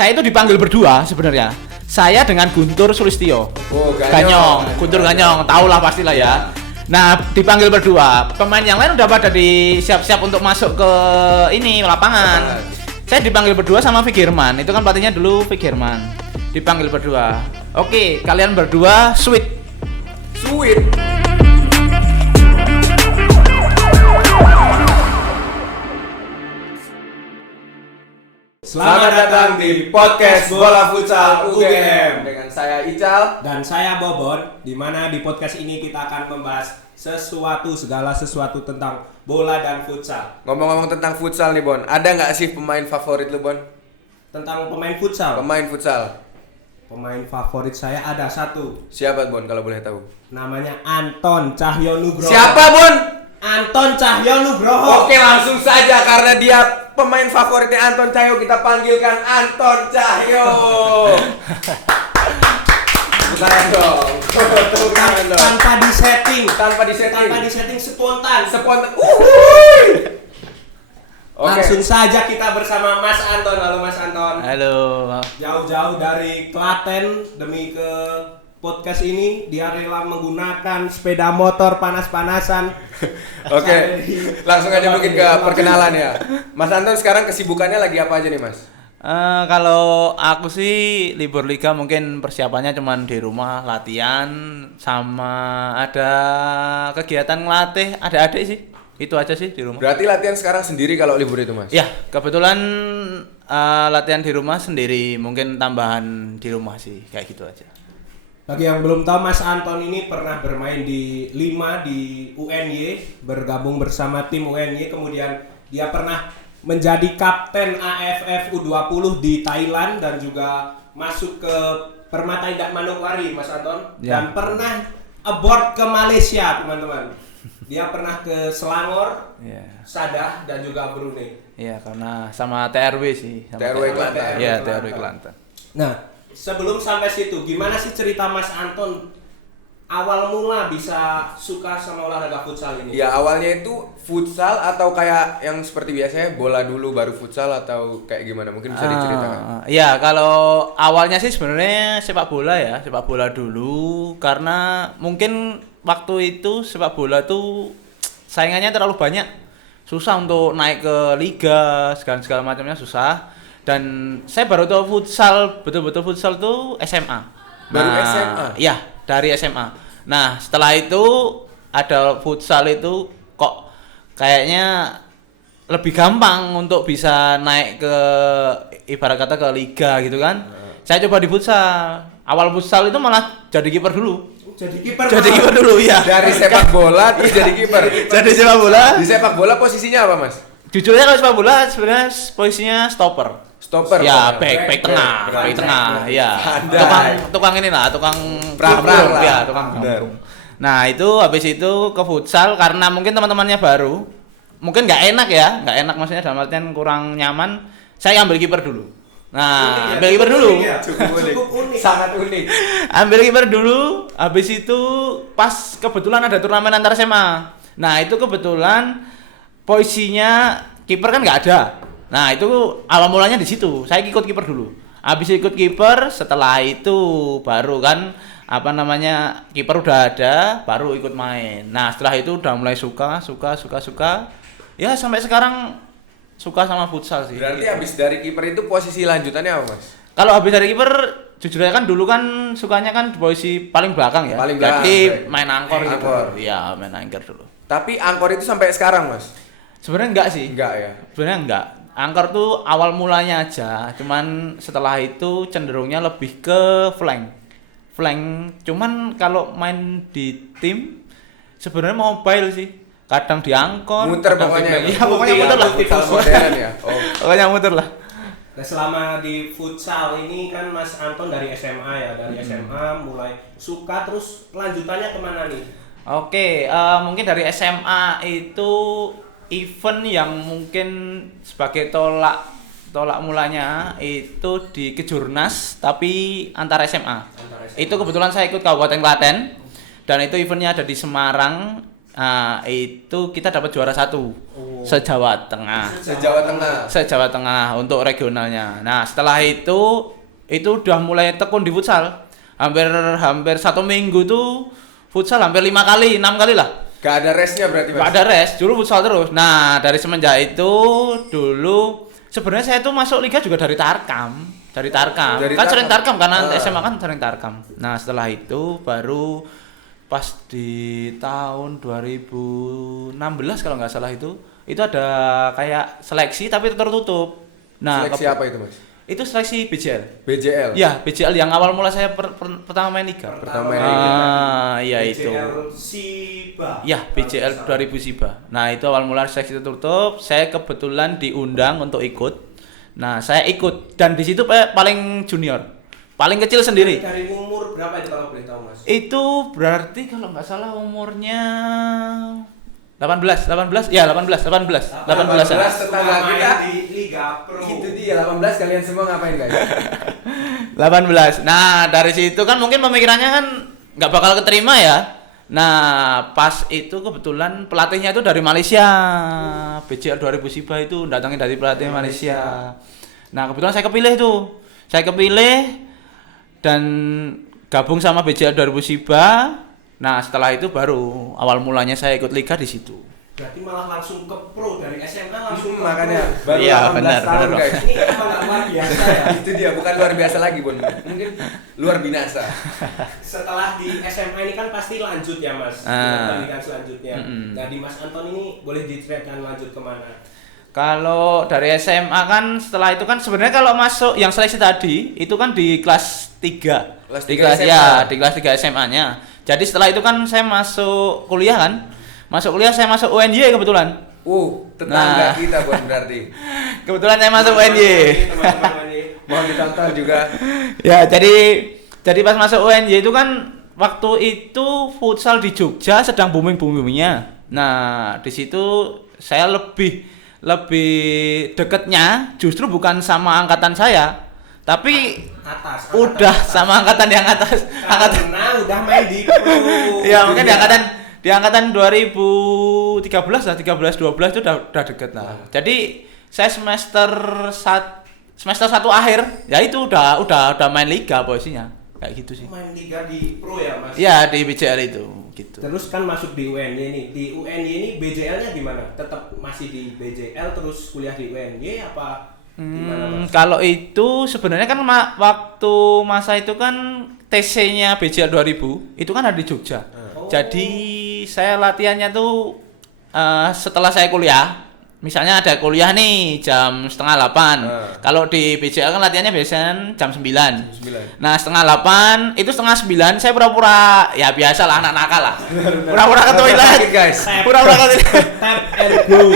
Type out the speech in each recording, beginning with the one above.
Saya itu dipanggil berdua sebenarnya. Saya dengan Guntur Sulistyo. Oh, Ganyong, Guntur Ganyong, tahulah pastilah ya. Nah, dipanggil berdua. Pemain yang lain udah pada siap-siap untuk masuk ke ini lapangan. Saya dipanggil berdua sama Fikirman. Itu kan pelatihnya dulu Fikirman. Dipanggil berdua. Oke, kalian berdua sweet. Selamat datang di podcast Bola Futsal UGM dengan saya Ical dan saya Bobon, di mana di podcast ini kita akan membahas segala sesuatu tentang bola dan futsal. Ngomong-ngomong tentang futsal nih Bon, ada nggak sih pemain favorit lu Bon? Tentang pemain futsal. Pemain favorit saya ada satu. Siapa Bon kalau boleh tahu? Namanya Anton Cahyonugroho. Siapa Bon? Anton Cahyonugroho. Oke, langsung saja karena dia pemain favoritnya Anton Cahyo, kita panggilkan Anton Cahyo. Bukan dong. Tanpa disetting, spontan. Oke. Langsung saja kita bersama Mas Anton. Halo Mas Anton. Halo. Jauh-jauh dari Klaten demi ke podcast ini, dia rela menggunakan sepeda motor panas-panasan. Oke, langsung aja mungkin ke perkenalan ya. Mas Anton sekarang kesibukannya lagi apa aja nih Mas? Kalau aku sih libur liga mungkin persiapannya cuman di rumah latihan sama ada kegiatan ngelatih adik-adik sih. Itu aja sih di rumah. Berarti latihan sekarang sendiri kalau libur itu Mas? Ya, kebetulan latihan di rumah sendiri, mungkin tambahan di rumah sih, kayak gitu aja. Bagi yang belum tahu, Mas Anton ini pernah bermain di 5 di UNY, bergabung bersama tim UNY, kemudian dia pernah menjadi kapten AFF U20 di Thailand dan juga masuk ke Permata Indah Manokwari, Mas Anton, ya. Dan pernah abroad ke Malaysia, teman-teman. Dia pernah ke Selangor, Ya. Sadah dan juga Brunei. Iya, karena sama TRW sih. Sama TRW Kelantan. Iya, TRW Kelantan. Nah, sebelum sampai situ, gimana sih cerita Mas Anton awal mula bisa suka sama olahraga futsal ini? Ya awalnya itu futsal atau kayak yang seperti biasanya bola dulu baru futsal atau kayak gimana? Mungkin bisa diceritakan. Iya, kalau awalnya sih sebenarnya sepak bola dulu karena mungkin waktu itu sepak bola tuh saingannya terlalu banyak. Susah untuk naik ke liga, segala macamnya susah. Dan saya baru tahu futsal, betul-betul futsal tuh SMA. Baru SMA? Iya, dari SMA. Nah, setelah itu ada futsal itu kok kayaknya lebih gampang untuk bisa naik ke ibarat kata ke liga gitu kan. Saya coba di futsal. Awal futsal itu malah jadi kiper dulu. Jadi kiper dulu ya. Dari sepak bola terus jadi kiper. Jadi sepak bola. Di sepak bola posisinya apa Mas? Jujurnya kalau sepak bola sebenarnya posisinya stopper. Ya, back tengah, ya. Andai. Tukang inilah, tukang Prak-prak lah. ya, tukang gambung. Nah, itu habis itu ke futsal karena mungkin teman-temannya baru. Mungkin nggak enak maksudnya dalam artian kurang nyaman. Saya ambil kiper dulu. Nah, ambil kiper dulu. Cukup unik. Sangat unik. Ambil kiper dulu, habis itu pas kebetulan ada turnamen antar SMA. Nah, itu kebetulan posisinya kiper kan nggak ada. Nah, itu awal mulanya di situ. Saya ikut kiper dulu. Habis ikut kiper, setelah itu baru kan kiper udah ada, baru ikut main. Nah, setelah itu udah mulai suka. Ya, sampai sekarang suka sama futsal sih. Berarti habis dari kiper itu posisi lanjutannya apa Mas? Kalau habis dari kiper, jujur aja kan dulu kan sukanya kan di posisi paling belakang ya. Paling belakang. Jadi main angkor gitu. Angkor. Iya, main angkor dulu. Tapi angkor itu sampai sekarang Mas? Sebenarnya enggak sih. Enggak ya? Sebenarnya enggak. Angkor tuh awal mulanya aja, cuman setelah itu cenderungnya lebih ke flank. Cuman kalau main di tim sebenarnya mobile sih. Kadang di angkor, muter kadang pokoknya. Iya, pokoknya muter lah. Futsal modern ya. Oh. Pokoknya muter lah. Nah, selama di futsal ini kan Mas Anton dari SMA ya, SMA mulai suka, terus lanjutannya kemana nih? Oke, mungkin dari SMA itu event yang mungkin sebagai tolak mulanya itu di Kejurnas tapi antar SMA. Itu kebetulan saya ikut Kabupaten Klaten dan itu eventnya ada di Semarang. Itu kita dapat juara 1. se-Jawa Tengah. Se-Jawa Tengah. Se-Jawa Tengah untuk regionalnya. Nah, setelah itu udah mulai tekun di futsal. Hampir 1 minggu tuh futsal hampir 5 kali, 6 kali lah. Gak ada restnya berarti Mas? Gak ada rest, dulu futsal terus. Nah, dari semenjak itu dulu sebenarnya saya tuh masuk liga juga dari Tarkam. Sering Tarkam karena SMA kan sering Tarkam. Nah, setelah itu baru pas di tahun 2016 kalau nggak salah itu ada kayak seleksi tapi tertutup. Nah, seleksi apa itu Mas? Itu seleksi BJL. BJL? Ya, BJL yang awal mula saya pertama main liga. Pertama main liga. Iya itu. BJL Siba. Ya, BJL 2000 Siba. Nah, itu awal mula seleksi tertutup. Saya kebetulan diundang untuk ikut. Nah, saya ikut dan di situ paling junior. Paling kecil sendiri. Dari umur berapa itu kalau boleh tahu Mas? Itu berarti kalau nggak salah umurnya 18 ya 18 tetangga kita di Liga Pro. itu dia 18 kalian semua ngapain guys? 18. Nah, dari situ kan mungkin pemikirannya kan nggak bakal keterima ya. Nah, pas itu kebetulan pelatihnya itu dari Malaysia. BJL 2000 Siba itu datangin dari pelatih Malaysia. Nah, kebetulan saya kepilih dan gabung sama BJL 2000 Siba. Nah, setelah itu baru awal mulanya saya ikut liga di situ. Berarti malah langsung ke pro dari SMA langsung ke makanya pro. baru Iya, 18 benar, tahun benar. guys. Ini emang nggak luar biasa ya. Itu dia, bukan luar biasa lagi Bun. Mungkin luar binasa. Setelah di SMA ini kan pasti lanjut ya Mas. Pendidikan selanjutnya. Nah di Mas Anton ini boleh diceritakan lanjut kemana? Kalau dari SMA kan setelah itu kan sebenarnya kalau masuk yang seleksi tadi itu kan di kelas 3. Kelas Di 3 kelas SMA. ya, di kelas 3 SMA-nya. Jadi setelah itu kan saya masuk kuliah kan. Masuk kuliah saya masuk UNY kebetulan. Tetangga Nah. kita Bun berarti. Kebetulan saya masuk UNY. Teman-teman ini. Mau ditonton juga. Ya, jadi pas masuk UNY itu kan waktu itu futsal di Jogja sedang booming-boomingnya. Nah, di situ saya lebih deketnya justru bukan sama angkatan saya, tapi Atas. udah sama angkatan yang atas. Karena udah main di pro. Ya, mungkin di angkatan 2013 lah, 13 12 itu udah deket lah. Jadi saya semester 1 akhir, ya itu udah main liga posisinya. Kayak gitu sih. Main liga di pro ya Mas? Iya, di BJL itu gitu. Terus kan masuk di UNY nih. Di UNY ini BJL-nya gimana? Tetap masih di BJL terus kuliah di UNY apa gimana Mas? Kalau itu sebenarnya kan waktu masa itu kan TC-nya BJL 2000 itu kan ada di Jogja. Jadi saya latihannya tuh setelah saya kuliah. Misalnya ada kuliah nih jam 7:30. Kalau di BJL kan latihannya biasanya jam 9. Nah, 7:30 itu 8:30 saya pura-pura ya biasalah anak nakal lah. Pura-pura ke toilet, guys. Pura-pura ke toilet. Tap and go.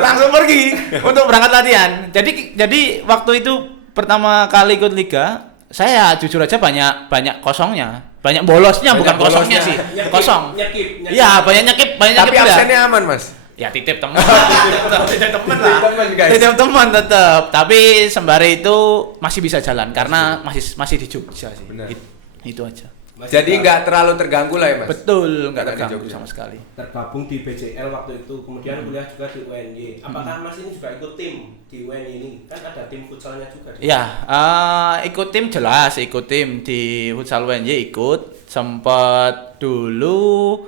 Langsung pergi untuk berangkat latihan. Jadi waktu itu pertama kali ikut liga, saya jujur aja banyak kosongnya. Banyak bolosnya, bukan kosongnya sih. Kosong. Nyekip. Iya, banyak nyekip Tapi udah. absennya aman Mas. Ya titip teman. Titip teman lah. Teman guys. Titip teman tetap. Tapi sembari itu masih bisa jalan karena masih di Jogja sih. Benar. Itu aja. Jadi nggak terlalu terganggu lah ya Mas. Betul, nggak Karena di terganggu Jogja. sama sekali. Tergabung di BJL waktu itu, kemudian kuliah juga di UNY. Apakah Mas ini juga ikut tim di UNY ini? Kan ada tim futsalnya juga di Ya, ikut tim jelas, ikut tim di futsal UNY ikut. Sempet dulu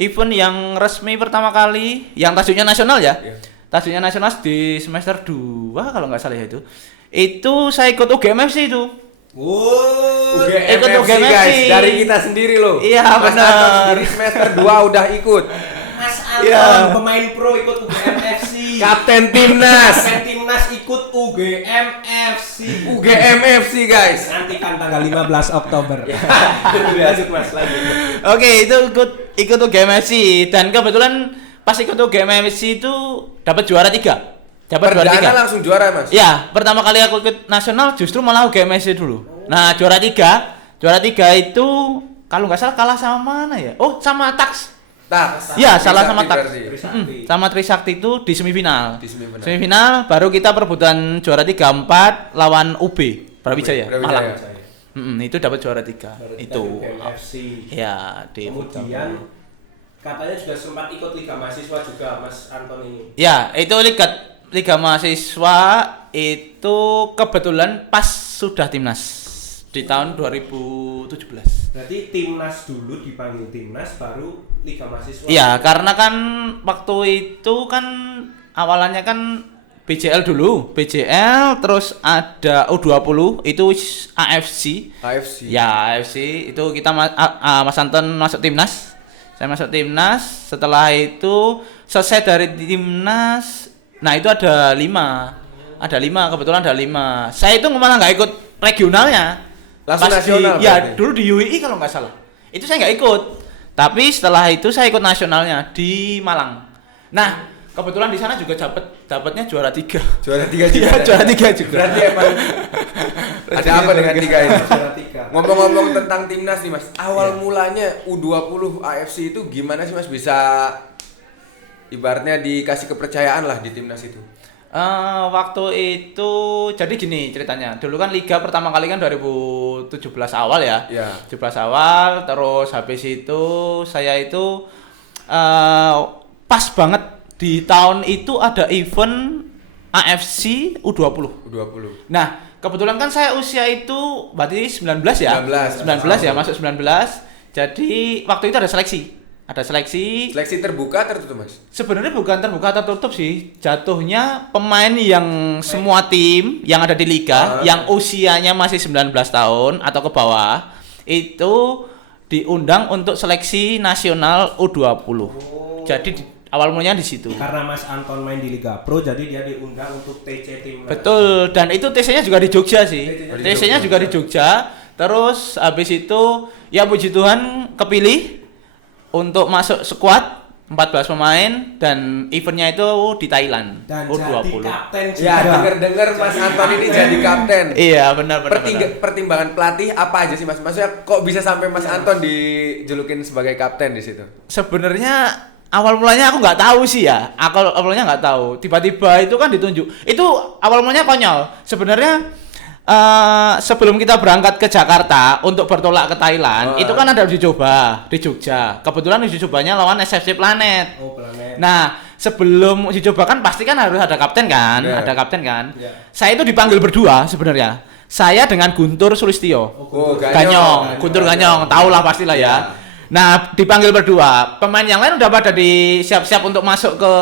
event yang resmi pertama kali, yang tajuknya nasional ya. Iya. Tajuknya nasional di semester 2 kalau nggak salah ya itu. Itu saya ikut UGMFC itu. UGMFC Ikut UGMFC. guys, dari kita sendiri loh. Iya, Mas benar. Anton sendiri semester 2 udah ikut. Mas Anton, Iya. pemain pro ikut UGMFC. Kapten timnas. Kapten timnas ikut UGMFC. UGMFC guys. Nantikan tanggal 15 Oktober. Lanjut Mas, lanjut. Oke, itu ikut UGMFC dan kebetulan pas ikut UGMFC itu dapat juara 3. Dapat juara 3. Perdana langsung juara Mas. Ya, pertama kali aku ikut nasional justru malah UGMFC dulu. Nah, juara 3 itu kalau nggak salah kalah sama mana ya? Oh, sama Tax. Ya, salah sama Tax. Sama Trisakti itu di semifinal. Di semifinal. Semifinal baru kita perebutan juara 3 4 lawan UB Brawijaya, Brawijaya. Malang. Itu dapat juara 3. Baru kita Itu. UGMFC. Ya, di Kemudian katanya juga sempat ikut Liga Mahasiswa juga Mas Anton ini. Ya, itu Liga Mahasiswa itu kebetulan pas sudah timnas di tahun 2017. Berarti timnas dulu dipanggil timnas baru Liga Mahasiswa. Iya, karena kan waktu itu kan awalannya kan BJL dulu, BJL terus ada U20 itu AFC. Ya, AFC itu kita Mas Anton masuk timnas. Saya masuk timnas, setelah itu selesai dari timnas. Nah, itu ada 5. Ada 5, kebetulan ada 5. Saya itu malah nggak ikut regionalnya. Langsung nasional. Ya, dulu di UII kalau nggak salah. Itu saya nggak ikut. Tapi setelah itu saya ikut nasionalnya di Malang. Nah, kebetulan di sana juga dapatnya juara 3. Juara 3 juga. Iya, juara 3 juga. Berarti emang ada apa dengan 3 ini? Juara 3. Ngomong-ngomong tentang timnas nih Mas, awal mulanya U20 AFC itu gimana sih Mas bisa ibaratnya dikasih kepercayaan lah di timnas itu? Waktu itu jadi gini ceritanya. Dulu kan liga pertama kali kan 2017 awal ya. Iya. 17 awal, terus habis itu saya itu pas banget di tahun itu ada event AFC U20. U20. Nah, kebetulan kan saya usia itu berarti 19 ya. 19 ya, masuk 19. Jadi waktu itu ada seleksi. Ada seleksi. Seleksi terbuka tertutup Mas? Sebenarnya bukan terbuka tertutup sih. Jatuhnya pemain yang semua tim yang ada di liga yang usianya masih 19 tahun atau ke bawah itu diundang untuk seleksi nasional U20. Jadi awal mulanya di situ. Karena Mas Anton main di Liga Pro jadi dia diundang untuk TC timnas. Betul, dan itu TC-nya juga di Jogja sih. Di TC-nya juga di Jogja. Terus habis itu ya puji Tuhan kepilih untuk masuk skuad 14 pemain dan eventnya itu di Thailand Dan U20. jadi kapten juga. Ya, denger-denger Mas Anton ini jadi kapten. Iya, benar. Pertimbangan pelatih apa aja sih Mas? Maksudnya kok bisa sampai Mas Anton dijulukin sebagai kapten di situ? Sebenarnya awal mulanya aku nggak tahu sih ya. Awal mulanya nggak tahu. Tiba-tiba itu kan ditunjuk. Itu awal mulanya konyol. Sebenarnya sebelum kita berangkat ke Jakarta untuk bertolak ke Thailand, itu kan ada uji coba di Jogja. Kebetulan uji cobanya lawan SFC Planet. Oh, Planet. Nah, sebelum uji coba kan pasti kan harus ada kapten kan, ada kapten kan. Yeah. Saya itu dipanggil berdua sebenarnya. Saya dengan Guntur Sulistyo. Oh, Ganyong, Guntur Ganyong, tahulah pastilah ya. Nah, dipanggil berdua. Pemain yang lain udah pada siap-siap untuk masuk ke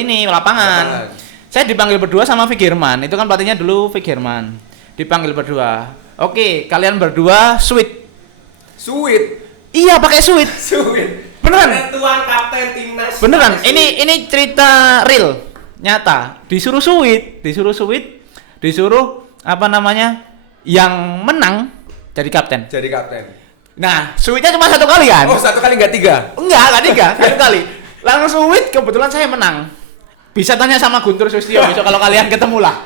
ini lapangan. Saya dipanggil berdua sama Fikirman. Itu kan pelatihnya dulu Fikirman. Dipanggil berdua. Oke, kalian berdua sweet. Sweet. Iya, pakai sweet. Sweet. Beneran? Tuan kapten timnas. Beneran. Ini cerita real, nyata. Disuruh apa namanya? Yang menang jadi kapten. Jadi kapten. Nah, sweetnya cuma 1 kali kan? Oh, 1 kali nggak 3? Enggak 3, 1 kali. Langsung sweet, kebetulan saya menang. Bisa tanya sama Guntur Sustio besok kalau kalian ketemu lah.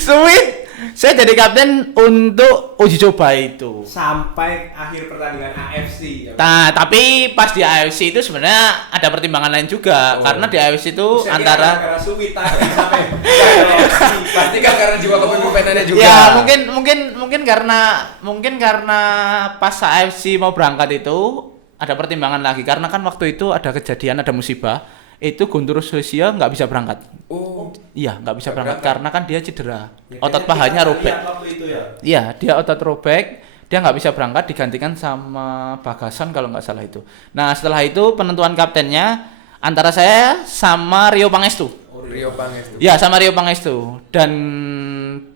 Sweet. Saya jadi kapten untuk uji coba itu. Sampai akhir pertandingan AFC. Nah, tapi pas di AFC itu sebenarnya ada pertimbangan lain juga. Karena di AFC itu antara Sweet tadi sampai pasti kan karena jiwa kepemimpinannya juga. Ya, mungkin karena pas AFC mau berangkat itu ada pertimbangan lagi karena kan waktu itu ada kejadian, ada musibah. Itu Guntur Sosial nggak bisa berangkat. Oh, iya nggak bisa berangkat karena kan dia cedera, ya, otot pahanya robek. Ya? Iya, dia otot robek, dia nggak bisa berangkat, digantikan sama Bagason kalau nggak salah itu. Nah setelah itu penentuan kaptennya antara saya sama Rio Pangestu. Rio Pangestu. Ya sama Rio Pangestu dan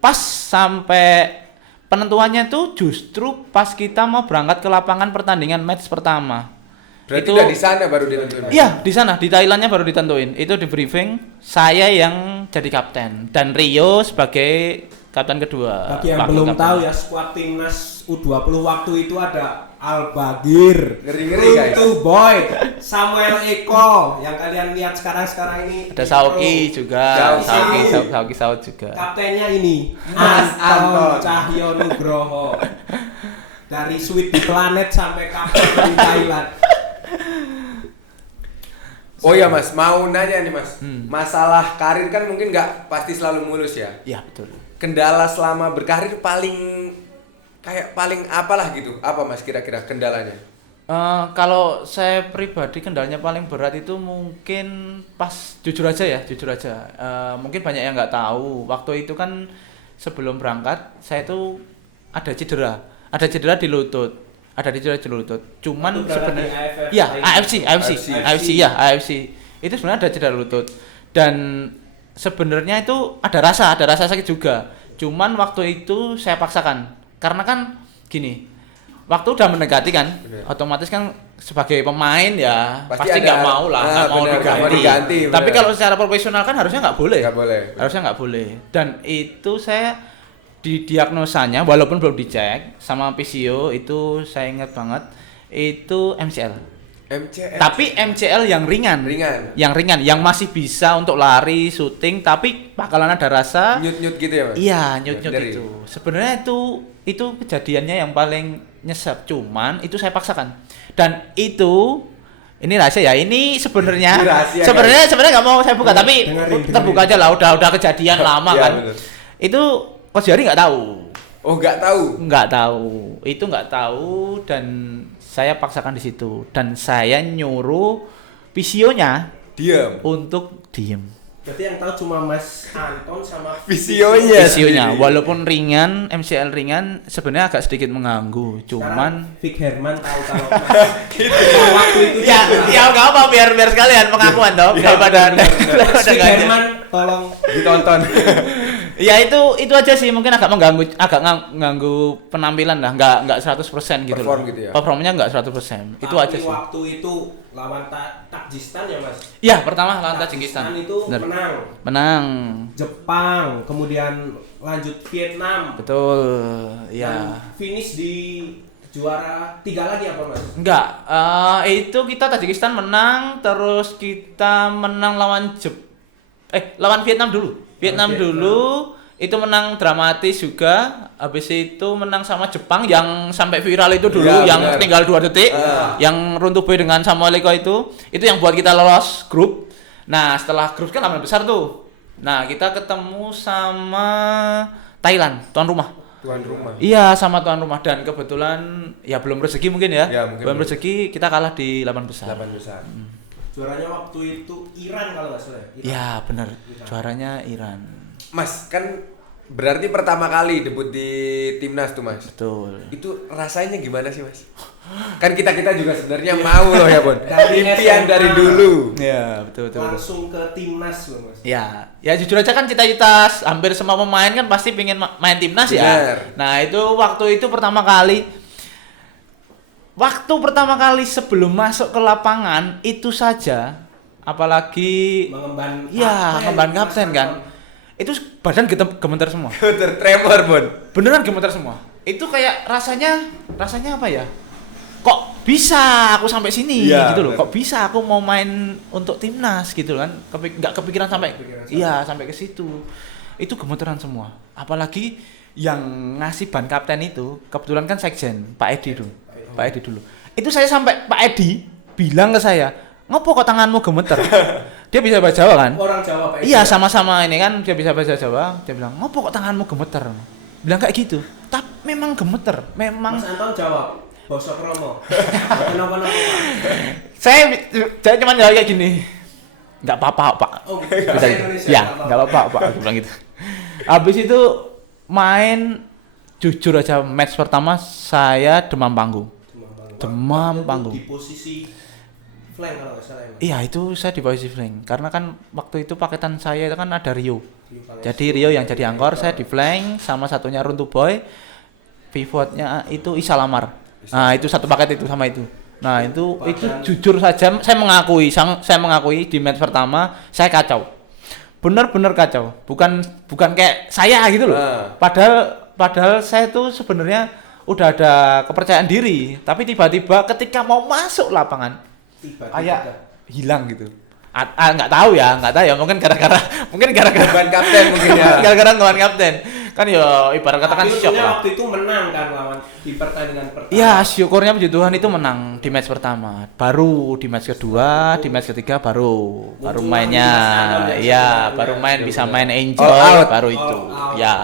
pas sampai penentuannya tuh justru pas kita mau berangkat ke lapangan pertandingan match pertama. Berarti itu udah di sana baru ditentuin. Iya, di sana, di Thailandnya baru ditentuin. Itu di briefing saya yang jadi kapten dan Rio sebagai kapten kedua. Bagi yang belum tahu ya, skuad timnas U20 waktu itu ada Al-Bagir, Ngeri-ngeri guys. Runtuh Boy, Samuel Eko yang kalian lihat sekarang ini. Ada Sauki juga, Sauki Saud juga. Kaptennya ini Anton Cahyo Nugroho. Dari Sweet di Planet sampai kapten di Thailand. Oh ya Mas, mau nanya nih Mas. Masalah karir kan mungkin nggak pasti selalu mulus ya. Iya betul. Kendala selama berkarir paling apalah gitu. Apa Mas kira-kira kendalanya? Kalau saya pribadi kendalanya paling berat itu mungkin pas jujur aja. Mungkin banyak yang nggak tahu. Waktu itu kan sebelum berangkat saya tuh ada cedera di lutut. Cuman Itu berada di sebenarnya AFF ya AFC. AFC. Itu sebenarnya ada cedera lutut dan sebenarnya itu ada rasa sakit juga. Cuman waktu itu saya paksakan karena kan gini. Waktu udah mendekati kan, Bener. otomatis kan sebagai pemain ya Pasti pasti ada- nggak mau lah, nggak mau bener, nggak mau diganti. diganti, Tapi bener. kalau secara profesional kan harusnya nggak boleh. Nggak boleh. Harusnya nggak boleh. Dan itu saya di diagnosanya walaupun belum dicek sama fisio itu saya ingat banget itu MCL. MCL. Tapi MCL yang ringan. Yang masih bisa untuk lari, syuting, tapi bakalan ada rasa. Nyut-nyut gitu ya, Mas? Iya, nyut-nyut Nyeri. itu. Sebenarnya itu kejadiannya yang paling nyesek, cuman itu saya paksakan. Dan itu ini rahasia ya. Ini Ini rahasia, sebenarnya nggak mau saya buka, tapi Dengerin. terbuka aja lah. Udah kejadian lama Iya, kan. bener. Itu Coach Jari nggak tahu. Oh, nggak tahu. Itu nggak tahu dan saya paksakan di situ dan saya nyuruh visionya Diam. untuk diem. Berarti yang tahu cuma Mas Anton sama Visionya. Visionya sendiri. walaupun ringan, MCL ringan sebenarnya agak sedikit mengganggu, cuman Sekarang Vic Herman tahu kalau waktu itu ya nggak apa biar sekalian pengakuan toh daripada Vic nggak ada. Herman tolong Ditonton. Ya itu aja sih mungkin agak mengganggu penampilan lah, nggak 100% gitu Perform loh. gitu ya? Performnya nggak 100%. Itu Tapi aja sih. waktu itu lawan Tajikistan ya Mas. Ya, pertama lawan Tajikistan. itu Bener. menang. Menang. Jepang, kemudian lanjut Vietnam. Betul. Dan Ya. finish di juara 3 lagi apa Mas? Enggak, itu kita Tajikistan menang, terus kita menang lawan Vietnam dulu. Vietnam dulu itu menang dramatis juga. Habis itu menang sama Jepang yang sampai viral itu dulu, Ya, yang benar. tinggal 2 detik, yang runtuh boy dengan Samuel Eko itu yang buat kita lolos grup. Nah, setelah grup kan 8 besar tuh. Nah, kita ketemu sama Thailand, tuan rumah. Tuan rumah. Iya, sama tuan rumah dan kebetulan ya belum rezeki mungkin ya. Ya, mungkin belum belum. rezeki kita kalah di 8 besar. 8 besar. Juaranya waktu itu Iran kalau nggak salah. Iran. Iya, benar. Juaranya Iran. Mas, kan berarti pertama kali debut di timnas tuh, Mas. Betul. Itu rasanya gimana sih, Mas? Kan kita juga sebenarnya mau loh ya, Bon. Dari Impian SMA. dari dulu. Iya, betul. Langsung ke timnas loh Mas. Ya jujur aja kan cita-cita hampir semua pemain kan pasti pengen main timnas ya. Bener. Nah, itu waktu itu pertama kali sebelum masuk ke lapangan itu saja apalagi Mengemban ngemban Mas kapten kan. Anton. Itu badan gemeter semua. Tertremor, Bon. Beneran gemeter semua. Itu kayak rasanya apa ya? Kok bisa aku sampai sini Iya, gitu loh. bener. Kok bisa aku mau main untuk timnas gitu kan. Nggak kepikiran sampai sampai ke situ. Itu gemeteran semua. Apalagi yang ngasih ban kapten itu kebetulan kan sekjen Pak Edi dulu. Itu saya sampai Pak Edi bilang ke saya, "Ngopo kok tanganmu gemeter?" Dia bisa bahasa Jawa kan? Orang Jawa Pak. Iya, sama-sama ini kan dia bisa bahasa Jawa. Dia bilang, "Ngopo kok tanganmu gemeter?" Bilang kayak gitu. Tapi memang gemeter, memang. Mas Anton jawab, Bosok Romo. Kenapa? Saya cuma jawab kayak gini. Enggak apa-apa, Pak. Oh, Bisa bahasa gitu. Indonesia, Ya, nggak enggak apa-apa, Pak. Aku bilang gitu. Habis itu main jujur aja match pertama saya demam panggung. Demam panggung. Di posisi flank kalau nggak salah ya Mas. Iya, itu saya di posisi flank. Karena kan waktu itu paketan saya itu kan ada Rio. Di Vanessa. Jadi Rio yang jadi angkor, saya di flank sama satunya Runtuh Boy. Pivotnya itu Isalamar. Nah, itu satu paket itu sama itu. Nah, itu jujur saja saya mengakui di match pertama saya kacau. Benar-benar kacau. Bukan kayak saya gitu loh. Padahal saya tuh sebenarnya udah ada kepercayaan diri, tapi tiba-tiba ketika mau masuk lapangan kayak hilang gitu. Nggak tahu ya, mungkin gara-gara Ban kapten mungkin ya. gara-gara ngelawan kapten. Kan ya ibarat katakan Tapi shock untungnya lah. waktu itu menang kan lawan di pertandingan pertama. Iya, syukurnya puji Tuhan itu menang di match pertama. Baru di match kedua, di match ketiga baru mainnya. Iya, baru main bisa main enjoy All out. baru itu. All out. Ya.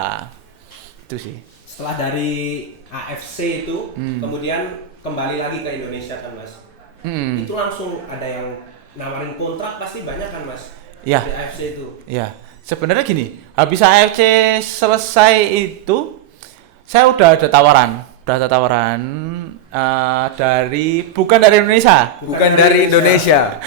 Itu sih. setelah dari AFC itu kemudian kembali lagi ke Indonesia kan Mas. Itu langsung ada yang nawarin kontrak, pasti banyak kan Mas? Ya. Di AFC itu. Ya, sebenarnya gini, habis AFC selesai itu saya udah ada tawaran dari bukan dari Indonesia. Bukan dari Indonesia.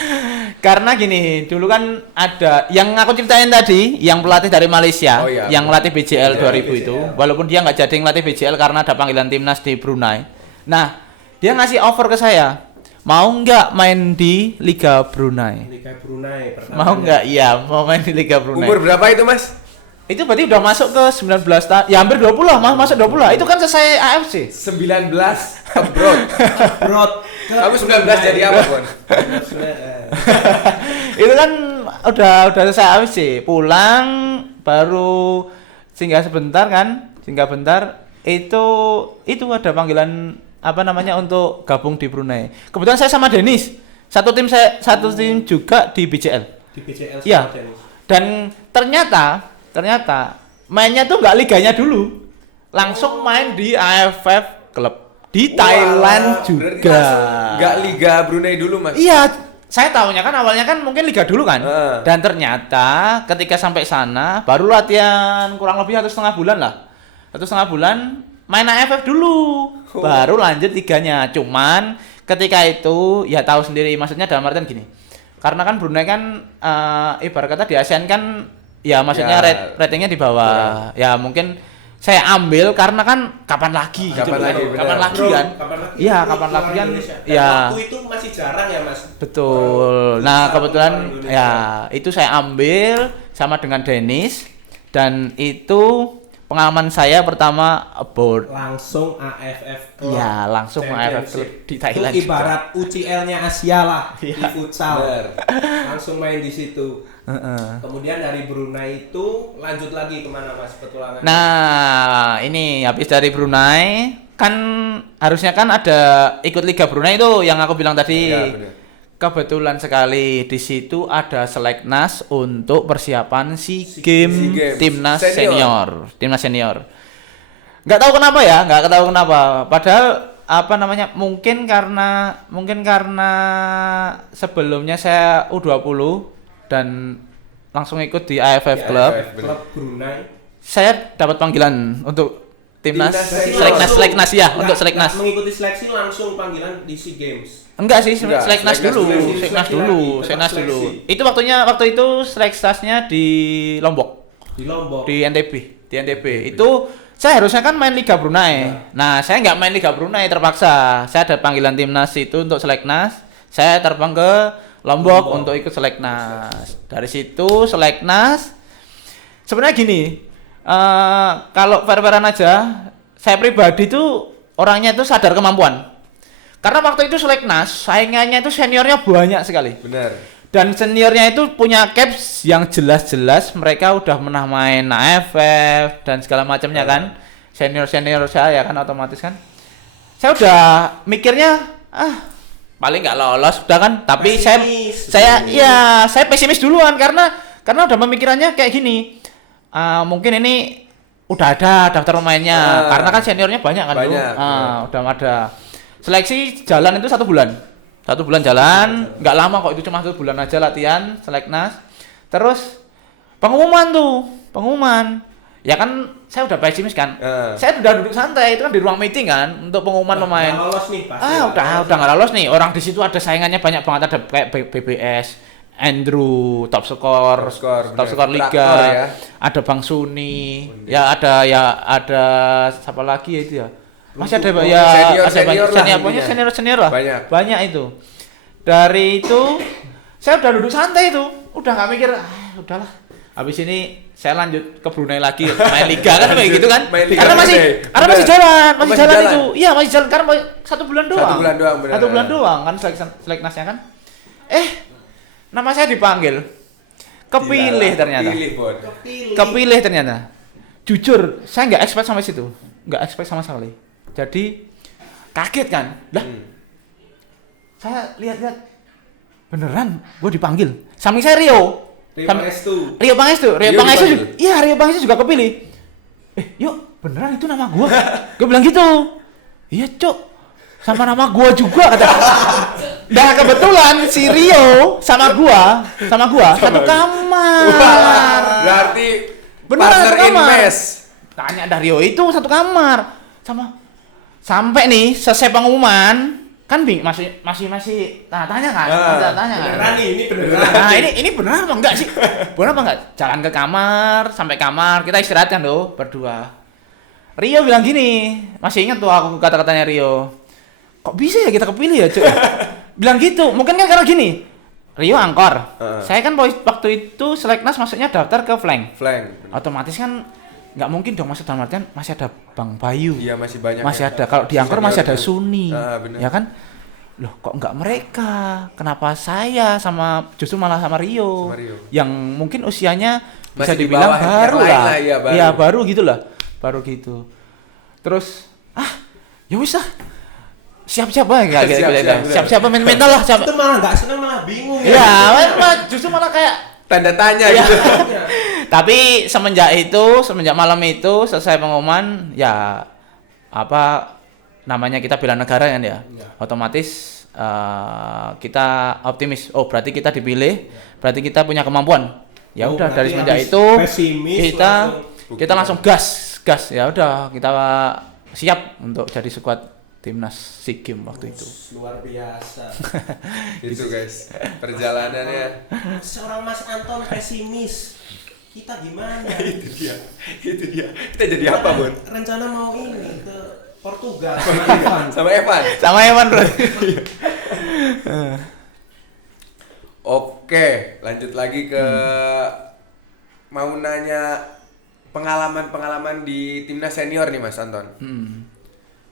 Karena gini, dulu kan ada yang aku ceritain tadi, yang pelatih dari Malaysia, Oh, iya, yang latih BJL 2000 BJL. itu, walaupun dia nggak jadi ngelatih BJL karena ada panggilan timnas di Brunei. Nah, dia ngasih offer ke saya, mau nggak main di Liga Brunei? Liga Brunei pertama. Mau nggak? Iya, mau main di Liga Brunei. Umur berapa itu Mas? Itu berarti udah masuk ke 19 tahun, ya hampir 20 lah, masuk 20 lah. Itu kan selesai AFC. 19 abroad. Abroad. Kamu 19 jadi apa, Bon? Itu kan udah selesai AFC, pulang baru singgah bentar itu ada panggilan apa namanya untuk gabung di Brunei. Kebetulan saya sama Denis satu tim juga di BJL. Di BJL Iya. sama Dennis. Dan ternyata mainnya tuh nggak liganya dulu, langsung main di AFF klub di Thailand juga. Nggak Liga Brunei dulu Mas? Iya, saya tahunya kan awalnya kan mungkin liga dulu kan. Dan Ternyata ketika sampai sana baru latihan kurang lebih 1,5 bulan lah. 1,5 bulan main AFF dulu. Baru lanjut liganya. Cuman ketika itu ya tahu sendiri, maksudnya dalam artian gini. Karena kan Brunei kan ibarat kata di ASEAN kan ya maksudnya Ya. ratingnya di bawah. Ya mungkin saya ambil karena kan kapan lagi gitu. Kapan lagi, benar. Kapan lagi kan? Iya, kapan lagi kan? Ya. Waktu itu masih jarang ya Mas. Betul. Nah, kebetulan ya itu saya ambil sama dengan Dennis dan itu pengalaman saya pertama abroad. Langsung AFF Club. Ya, langsung AFF Club di Thailand. Itu ibarat UCL-nya Asia lah di Iya. futsal. Bener. Langsung main di situ. Kemudian dari Brunei itu lanjut lagi kemana Mas petualangan? Nah, ini habis dari Brunei kan harusnya kan ada ikut Liga Brunei itu yang aku bilang tadi. Ya, bener. Kebetulan sekali di situ ada seleknas untuk persiapan SEA SEA Games Games. timnas Senior. senior. Nggak tahu kenapa. Padahal apa namanya? Mungkin karena sebelumnya saya U20 dan langsung ikut di AFF Di Club. AFF. Klub Brunei. Saya dapat panggilan untuk timnas Timnas senior. seleknas ya, Nggak- untuk seleknas. nggak mengikuti seleksi langsung panggilan di SEA Games. Enggak sih, Enggak, seleknas seleknas dulu, dulu. seleknas Seleksi dulu, lagi, seleknas tetap dulu. seleksi. Itu waktu itu seleksasnya di Lombok, Di Lombok. di NTB. Itu saya harusnya kan main Liga Brunei. Nah, saya nggak main Liga Brunei terpaksa. Saya ada panggilan timnas itu untuk seleknas. Saya terbang ke Lombok untuk ikut seleknas. Dari situ seleknas. Sebenarnya gini, kalau fair-fairan aja, saya pribadi tuh orangnya itu sadar kemampuan. Karena waktu itu seleknas, saingannya itu seniornya banyak sekali. Benar. Dan seniornya itu punya caps yang jelas-jelas mereka udah pernah main AFF dan segala macamnya kan. Senior-senior saya kan otomatis kan. Saya udah mikirnya paling nggak lolos udah kan. Tapi Pesimis. saya pesimis duluan karena udah pemikirannya kayak gini. Mungkin ini udah ada daftar pemainnya karena kan seniornya banyak kan Banyak, udah ada. Seleksi jalan itu 1 bulan. 1 bulan jalan, nggak lama kok, itu cuma 1 bulan aja latihan, seleknas. Terus pengumuman. Ya kan saya udah pesimis kan. Saya udah duduk santai, itu kan di ruang meeting kan untuk pengumuman pemain. Nggak lolos nih pasti. Udah nggak lolos nih. Orang di situ ada saingannya banyak banget, ada kayak BBS, Andrew, top skor bener. liga, Traktor, ya. ada Bang Suni, ya ada siapa lagi ya itu ya. Masih ada ya senior lah. Banyak itu. Dari itu saya udah duduk santai itu, udah nggak mikir, udahlah. Habis ini saya lanjut ke Brunei lagi main liga kan kayak gitu kan. Main liga Karena masih Brunei. masih jalan itu. Iya, masih jalan karena 1 bulan doang. 1 bulan doang, benar. 1 bulan doang kan seleknasnya kan. Nama saya dipanggil. Kepilih ternyata. Kepilih ternyata. Jujur, saya nggak expect sampai situ. Nggak expect sama sekali. Jadi kaget kan. Lah. Saya lihat-lihat beneran gue dipanggil. Samping saya Rio Pangestu Rio juga. dipanggil. Iya, Rio Pangestu juga kepilih. Yuk, beneran itu nama gua? Gua bilang gitu. Iya cok, sama nama gua juga kata. Nah kebetulan si Rio sama gua satu kamar. Wah, berarti Beneran partner satu in kamar. mess. Tanya dah Rio itu satu kamar sampai nih selesai pengumuman kan masih tanya kan, tanya kan. Beneran nih, ini beneran. Nah ini benar apa enggak sih? Benar apa enggak? Jalan ke kamar, sampai kamar kita istirahat kan tuh berdua. Rio bilang gini, masih ingat tuh aku kata-katanya Rio. Kok bisa ya kita kepilih ya, Cuk? Bilang gitu, mungkin kan karena gini. Rio angkor. Saya kan waktu itu seleknas maksudnya daftar ke flank. Otomatis kan nggak mungkin dong masuk dalam artian masih ada Bang Bayu. Iya, masih banyak. Masih ada kalau di angkor masih ada Suni. Bener. Ya kan? Loh, kok nggak mereka? Kenapa saya justru malah sama Rio? Yang mungkin usianya bisa Masih di dibilang bawah yang baru lain lah. lah, iya, baru. Iya, baru gitu lah. Baru gitu. Terus ya wis lah. Siap-siap aja siap-siap mental lah, siap. Itu malah nggak seneng, malah bingung Ya, justru malah kayak Tanda tanya ya. gitu. Tapi semenjak malam itu selesai pengumuman ya apa namanya kita bela negara kan ya. Otomatis kita optimis. Oh, berarti kita dipilih, berarti kita punya kemampuan. Ya udah dari semenjak itu kita langsung gas. Ya udah kita siap untuk jadi skuad timnas SEA Games waktu itu. Luar biasa. Itu guys, perjalanannya. Seorang Mas Anton pesimis. Kita gimana? Itu dia. Kita jadi apa, Bun? Rencana mau ini ke Portugal Sama Evan. Sama Evan bro. Oke, lanjut lagi ke mau nanya pengalaman di timnas senior nih Mas Anton.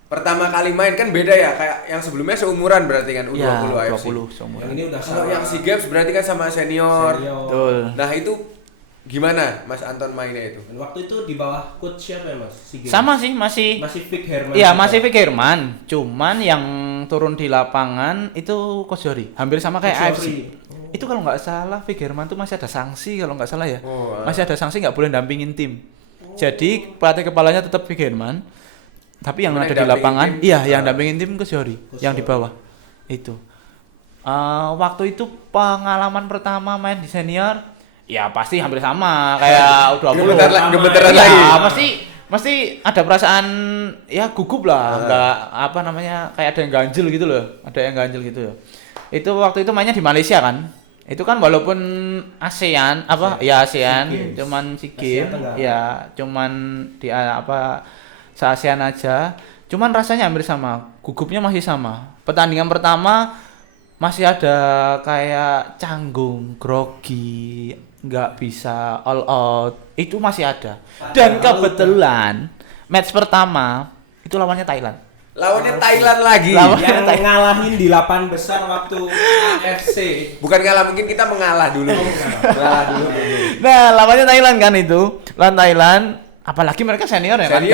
Pertama kali main kan beda ya, kayak yang sebelumnya seumuran berarti kan U20 ya, AFC. 20 seumuran. Yang ini udah Kalau yang SEA Games berarti kan sama senior. Betul. Nah, itu gimana Mas Anton mainnya itu? Dan waktu itu di bawah coach siapa ya Mas? Sama sih, masih Vic Herman. Iya, masih Vic Herman. Cuman yang turun di lapangan itu Coach Jori. Hampir sama kayak AFC. Itu kalau nggak salah Vic Herman tuh masih ada sanksi kalau nggak salah ya. Masih ada sanksi nggak boleh dampingin tim. Jadi pelatih kepalanya tetap Vic Herman. Tapi yang ada di lapangan, yang dampingin tim Coach Jori, yang di bawah. Itu. Waktu itu pengalaman pertama main di senior, ya pasti hampir sama kayak U20. Gemeteran lagi. Mesti ada perasaan ya gugup lah, enggak apa namanya kayak ada yang ganjil gitu loh, Itu waktu itu mainnya di Malaysia kan. Itu kan walaupun ASEAN ASEAN cuman SEA Games, ya cuman di se-ASEAN aja. Cuman rasanya hampir sama, gugupnya masih sama. Pertandingan pertama masih ada kayak canggung, grogi, nggak bisa all out, itu masih ada. Dan kebetulan match pertama itu lawannya Thailand. Lagi. Yang ngalahin di 8 besar waktu AFC. Bukan ngalah, mungkin kita mengalah dulu. Nah, lawannya Thailand kan itu. Lawan Thailand, apalagi mereka senior ya kan,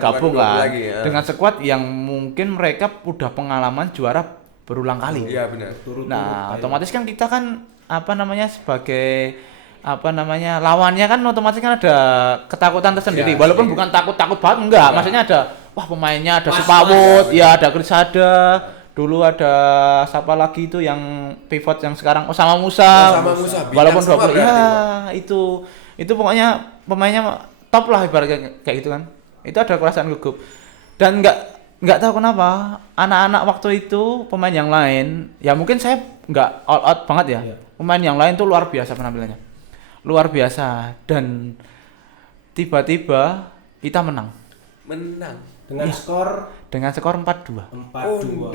gabung kan. Lagi, ya. Dengan skuad yang mungkin mereka udah pengalaman juara berulang kali. Iya benar. Nah, otomatis kan kita kan sebagai lawannya kan otomatis kan ada ketakutan tersendiri. Walaupun bukan takut banget enggak. Maksudnya ada pemainnya ada Supawut, ada Krisada, dulu ada siapa lagi itu yang pivot yang sekarang Osama Musa. Walaupun 20 itu pokoknya pemainnya top lah ibaratnya kayak gitu kan. Itu ada perasaan gugup. Dan nggak tahu kenapa anak-anak waktu itu pemain yang lain ya mungkin saya nggak all out banget ya. Pemain yang lain tuh luar biasa penampilannya. Luar biasa dan tiba-tiba kita menang. Dengan skor 4-2. 4-2.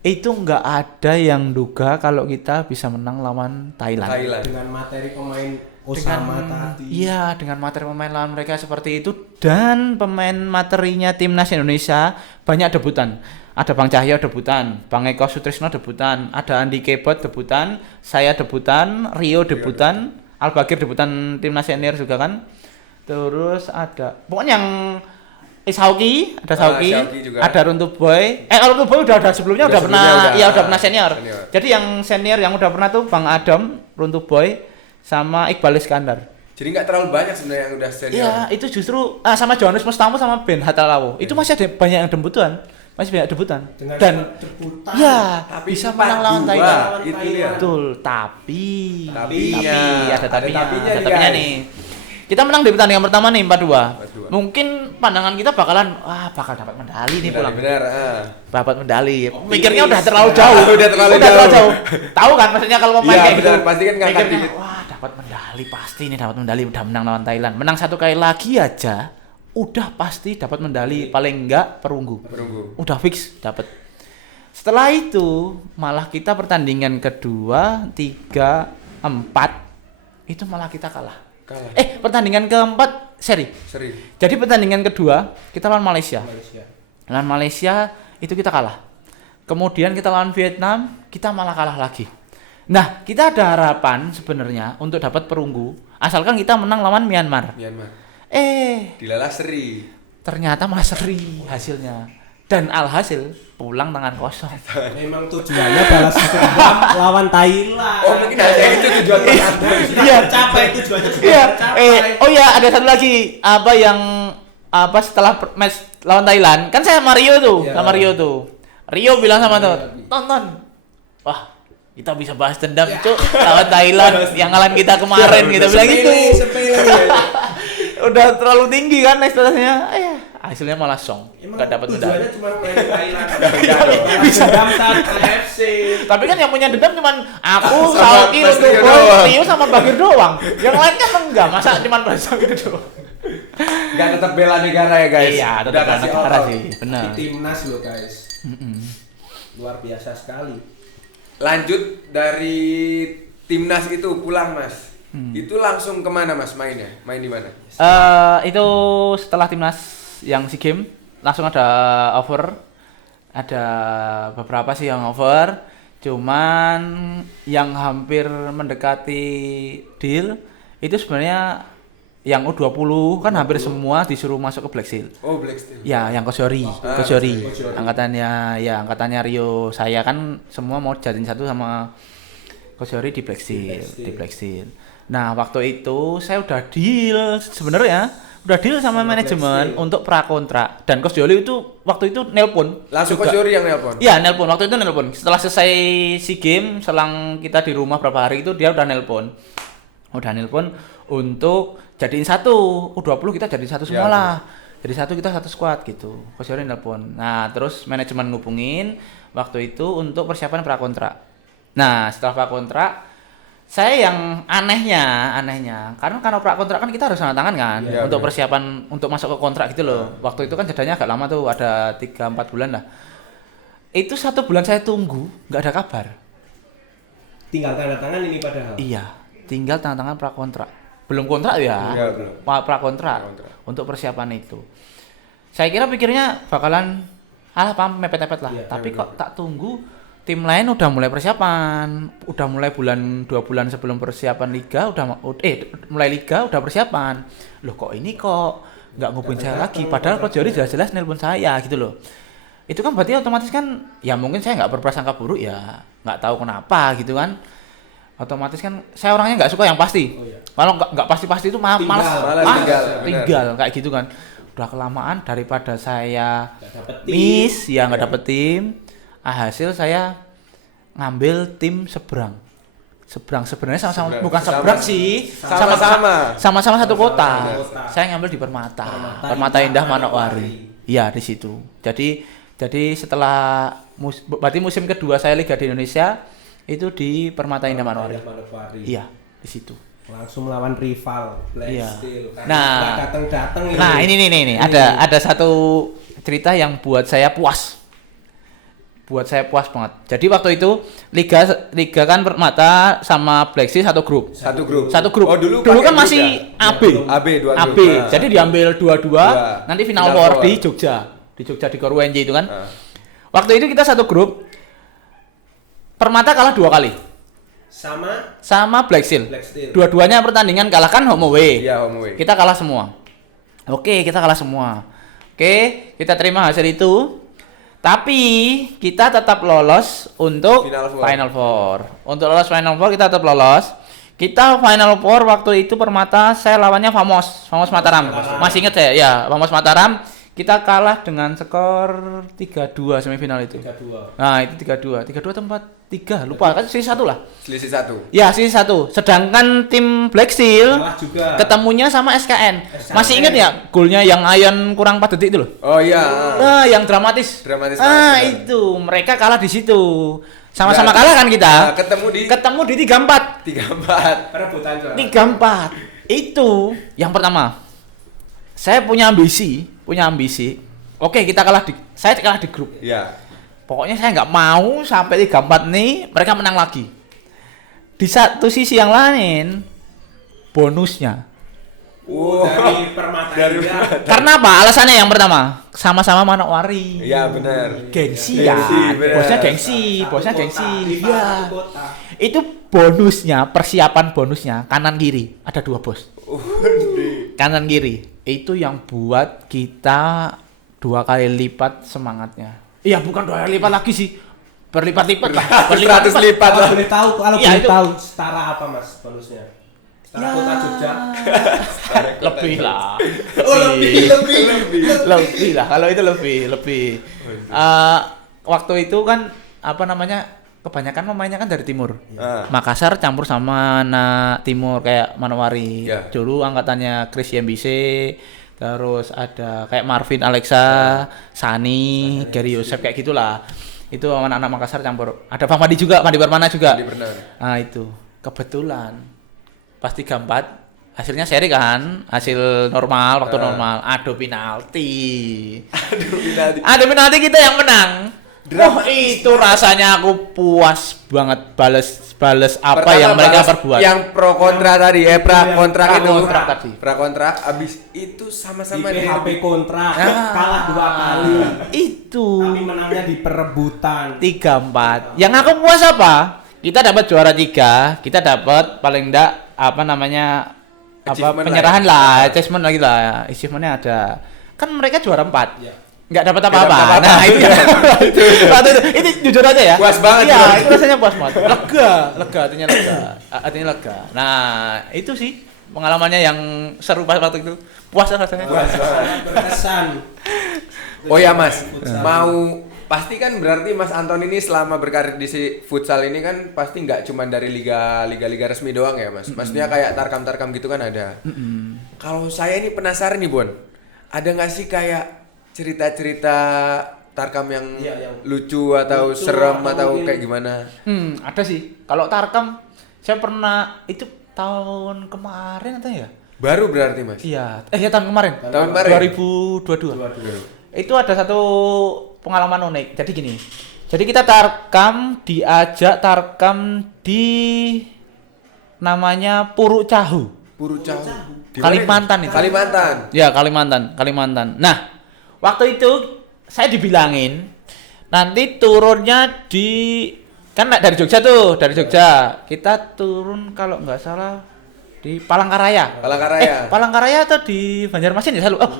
Itu nggak ada yang duga kalau kita bisa menang lawan Thailand. Dengan materi pemain Osama tadi. Iya, dengan materi pemain lawan mereka seperti itu dan pemain materinya timnas Indonesia banyak debutan. Ada Bang Cahyo debutan, Bang Eko Sutrisno debutan, ada Andi Kebot debutan, saya debutan, Rio debutan, Al-Bagir debutan timnas senior juga kan. Terus ada pokoknya yang Sauki, ada Runtuh Boy. Runtuh Boy udah sebelumnya udah pernah senior. Jadi yang senior yang udah pernah tuh Bang Adam, Runtuh Boy sama Iqbal Iskandar. Jadi nggak terlalu banyak sebenarnya yang udah senior. Iya, itu justru sama Johannes Mustamu sama Ben Hatalawo. Itu masih ada banyak yang debutan. Masih banyak debutan. Dengan Dan debutan. ya, Tapi bisa 4-2, menang lawan Thailand. itu dia. Betul, tapi Tapinya. ada tapinya, Ada ada nih, tapinya guys. nih. Kita menang di pertandingan pertama nih 4-2. 4-2. Mungkin pandangan kita bakalan bakal dapat medali nih pulang. Benar. Dapat medali. Mikirnya udah terlalu jauh. Udah terlalu jauh. Tahu kan maksudnya kalau pemain Iya, kayak gitu. benar. Pasti kan ngangkat Mikirnya, dikit. wah, dapat medali pasti nih, dapat medali, udah menang lawan Thailand. Menang satu kali lagi aja udah pasti dapat medali, paling enggak perunggu. Udah fix dapat. Setelah itu malah kita pertandingan kedua, 3, 4 itu malah kita kalah. Pertandingan keempat seri. Jadi pertandingan kedua kita lawan Malaysia. Lawan Malaysia itu kita kalah. Kemudian kita lawan Vietnam, kita malah kalah lagi. Nah, kita ada harapan sebenarnya untuk dapat perunggu asalkan kita menang lawan Myanmar. Dilalah seri. Ternyata malah seri hasilnya. Dan alhasil pulang tangan kosong. Memang tujuannya balas dendam lawan Thailand. Oh, mungkin hanya itu tujuan Anda. Iya, Tercapai tujuannya sudah iya. tercapai. Oh iya, ada satu lagi setelah match lawan Thailand. Kan saya sama Rio tuh, Iya. sama Rio tuh. Rio bilang sama tuh, tonton. Wah, kita bisa bahas dendam, Cuk. Lawan Thailand yang ngalahin kita kemarin gitu bilang gitu. Sepele. Udah terlalu tinggi kan ekspektasinya. Hasilnya malah song. Enggak dapat medali. Tujuannya cuma main Thailand. Bisa dendam saat AFC. Tapi kan yang punya dendam cuman aku, Sama Sauki, Mas Rio Lutuboy, doang. Rio sama Bagir doang. Yang lain kan enggak, masa cuman bahasa gitu doang. Nggak tetap bela negara ya guys. Iya, Udah tetap kasih negara all-out. sih, benar. Di timnas loh guys. Luar biasa sekali. Lanjut dari timnas itu pulang mas. Itu langsung kemana mas mainnya? Main di mana? Itu setelah timnas yang SEA Games langsung ada offer. Ada beberapa sih yang offer. Cuman yang hampir mendekati deal itu sebenarnya yang U20 kan hampir semua disuruh masuk ke Black Seal. Oh Black Steel. Ya, yang Kosyori. Angkatannya Rio. Saya kan semua mau jadiin satu sama Kosyori di Black Seal. Nah, waktu itu saya udah deal sebenarnya. Udah deal sama manajemen untuk prakontrak. Dan Kosyori itu waktu itu nelpon. Langsung juga. Kosyori yang nelpon? Iya, nelpon. Waktu itu nelpon. Setelah selesai SEA Games, selang kita di rumah berapa hari itu dia udah nelpon. Untuk jadiin satu. U20 kita jadiin satu semua lah. Jadi kita satu squad gitu. Kosyori nelpon. Nah, terus manajemen ngubungin waktu itu untuk persiapan prakontrak. Nah, setelah prakontrak saya yang anehnya karena prakontrak kan kita harus tanda tangan kan untuk persiapan untuk masuk ke kontrak gitu loh. Waktu itu kan jedanya agak lama tuh, ada 3-4 bulan lah. Itu 1 bulan saya tunggu, nggak ada kabar. Tinggal tanda tangan ini padahal. Iya, tinggal tanda tangan prakontrak. Belum kontrak ya? Iya, belum. Prakontrak untuk persiapan itu. Saya pikirnya bakalan mepet-mepet lah. Iya, Tapi kok tak tunggu tim lain udah mulai persiapan, udah mulai 2 bulan sebelum persiapan liga mulai liga udah persiapan. Loh kok ini kok nggak ngubungin saya lagi, padahal Kosyori jelas-jelas nelpon saya gitu loh. Itu kan berarti otomatis kan ya mungkin saya nggak berprasangka buruk ya, nggak tahu kenapa gitu kan. Otomatis kan saya orangnya nggak suka yang pasti. Kalau nggak pasti itu malas tinggal kayak gitu kan. Udah kelamaan daripada saya nggak dapet tim. Hasil saya ngambil tim seberang sebenarnya sama-sama bukan seberang sih, sama-sama satu kota. Saya ngambil di Permata Indah Manokwari. Iya, di situ. Jadi setelah berarti musim kedua saya liga di Indonesia itu di Permata Indah Manokwari. Iya, di situ. Langsung melawan rival Black Steel. Nah, datang ini. Nah, ini ada satu cerita yang buat saya puas banget. Jadi waktu itu liga kan Permata sama Black Sea satu grup. Oh, dulu kan masih AB. Jadi diambil dua-dua. Nanti final war di Jogja di Gor UNJ itu kan. Waktu itu kita satu grup. Permata kalah 2 kali. Sama Black Seal. Dua-duanya pertandingan kalah kan home away. Iya, home away. Kita kalah semua. Kita kalah semua. Kita terima hasil itu. Tapi kita tetap lolos untuk Final Four. Untuk lolos Final Four kita tetap lolos. Kita Final Four waktu itu Permata, saya lawannya Famos Mataram. Masih inget saya, ya Famos Mataram. Kita kalah dengan skor 3-2 semifinal itu. 3-2. Nah itu 3-2 tempat 3, lupa kan selisih 1 lah. Selisih 1. Ya selisih 1. Sedangkan tim Black Steel Kalah juga. ketemunya sama SKN. Masih inget ya golnya yang Ayon kurang 4 detik itu loh? Oh iya. Nah yang dramatis. Dramatis Ah banget. itu mereka kalah di situ. Sama-sama kalah kan kita? Nah, ketemu di 3-4. 3-4. Perebutan juara. 3-4. Itu yang pertama. Saya punya ambisi. Oke, saya kalah di grup. Iya. Pokoknya saya nggak mau sampai 3-4 nih mereka menang lagi. Di satu sisi yang lain bonusnya. Dari Permata Dari juga. Permata. Karena apa? Alasannya yang pertama, sama-sama Manokwari. Iya benar. Gengsi Gengsi, kan. bener. Bosnya gengsi. Iya. Satu kota. Itu bonusnya, persiapan bonusnya kanan kiri. Ada 2 bos. Kanan kiri. Itu yang buat kita 2 kali lipat semangatnya. Iya, bukan 2 kali lipat lagi sih. Berlipat-lipat lah. 100 lipat Kalau lah. boleh tahu, Iya, itu. setara apa Mas bonusnya? Setara Ya. kota Jogja. Lebih lah. Oh, lebih. Lebih lah. Kalau itu lebih. Waktu itu kan apa namanya? Kebanyakan pemainnya kan dari timur. Makassar campur sama timur kayak Manowari. Ya. Dulu angkatannya Chris YMBC, terus ada kayak Marvin Alexa, Sani, Gary Yosef kayak gitulah. Itu anak-anak Makassar campur. Ada Bang Padi juga, Padi Permana juga. Padi Permana. Nah, itu. Kebetulan pas 3-4 hasilnya seri kan, hasil normal, waktu normal. Adu penalti kita yang menang. Wah, itu rasanya aku puas banget bales apa Pertama yang mereka balas perbuat. Yang pro kontra tadi, pra kontrak itu. Pra-kontrak tadi. Pra kontrak abis itu sama-sama Di PHP kontrak Ah. kalah 2 kali. Itu Tapi menangnya di perebutan. 3-4. Yang aku puas apa? Kita dapat juara 3, kita dapat paling enggak apa namanya Achievement penyerahan lah. lah, achievement lagi lah. Achievementnya ada. Kan mereka juara 4. Iya. Nggak dapat Nggak apa-apa. dapat apa-apa. Nah, itu jujur aja ya. Puas banget Iya, bro. itu rasanya puas banget. Lega, artinya lega. Nah, itu sih pengalamannya yang seru pas waktu itu. Puas rasanya. Sangat berkesan. Oh ya Mas, Futsal. mau pasti kan berarti Mas Anton ini selama berkarir di futsal ini kan pasti nggak cuma dari liga resmi doang ya Mas. Maksudnya kayak tarkam gitu kan ada. Kalau saya ini penasaran nih Bon, ada nggak sih kayak cerita-cerita tarkam yang Iya, yang lucu atau lucu serem atau atau mungkin- kayak gimana? Ada sih. Kalau tarkam saya pernah itu tahun kemarin atau ya? Baru berarti Mas? Iya, ya tahun kemarin. Tahun kemarin? 2022. Itu ada satu pengalaman unik. Jadi gini. Jadi kita diajak tarkam di namanya Puruk Cahu. Puru Cahu. Di mana Kalimantan ini? itu. Kalimantan. Ya, Kalimantan. Nah, waktu itu saya dibilangin nanti turunnya kan dari Jogja tuh, dari Jogja. Kita turun kalau nggak salah di Palangkaraya. Palangkaraya. Palangkaraya atau di Banjarmasin ya, oh.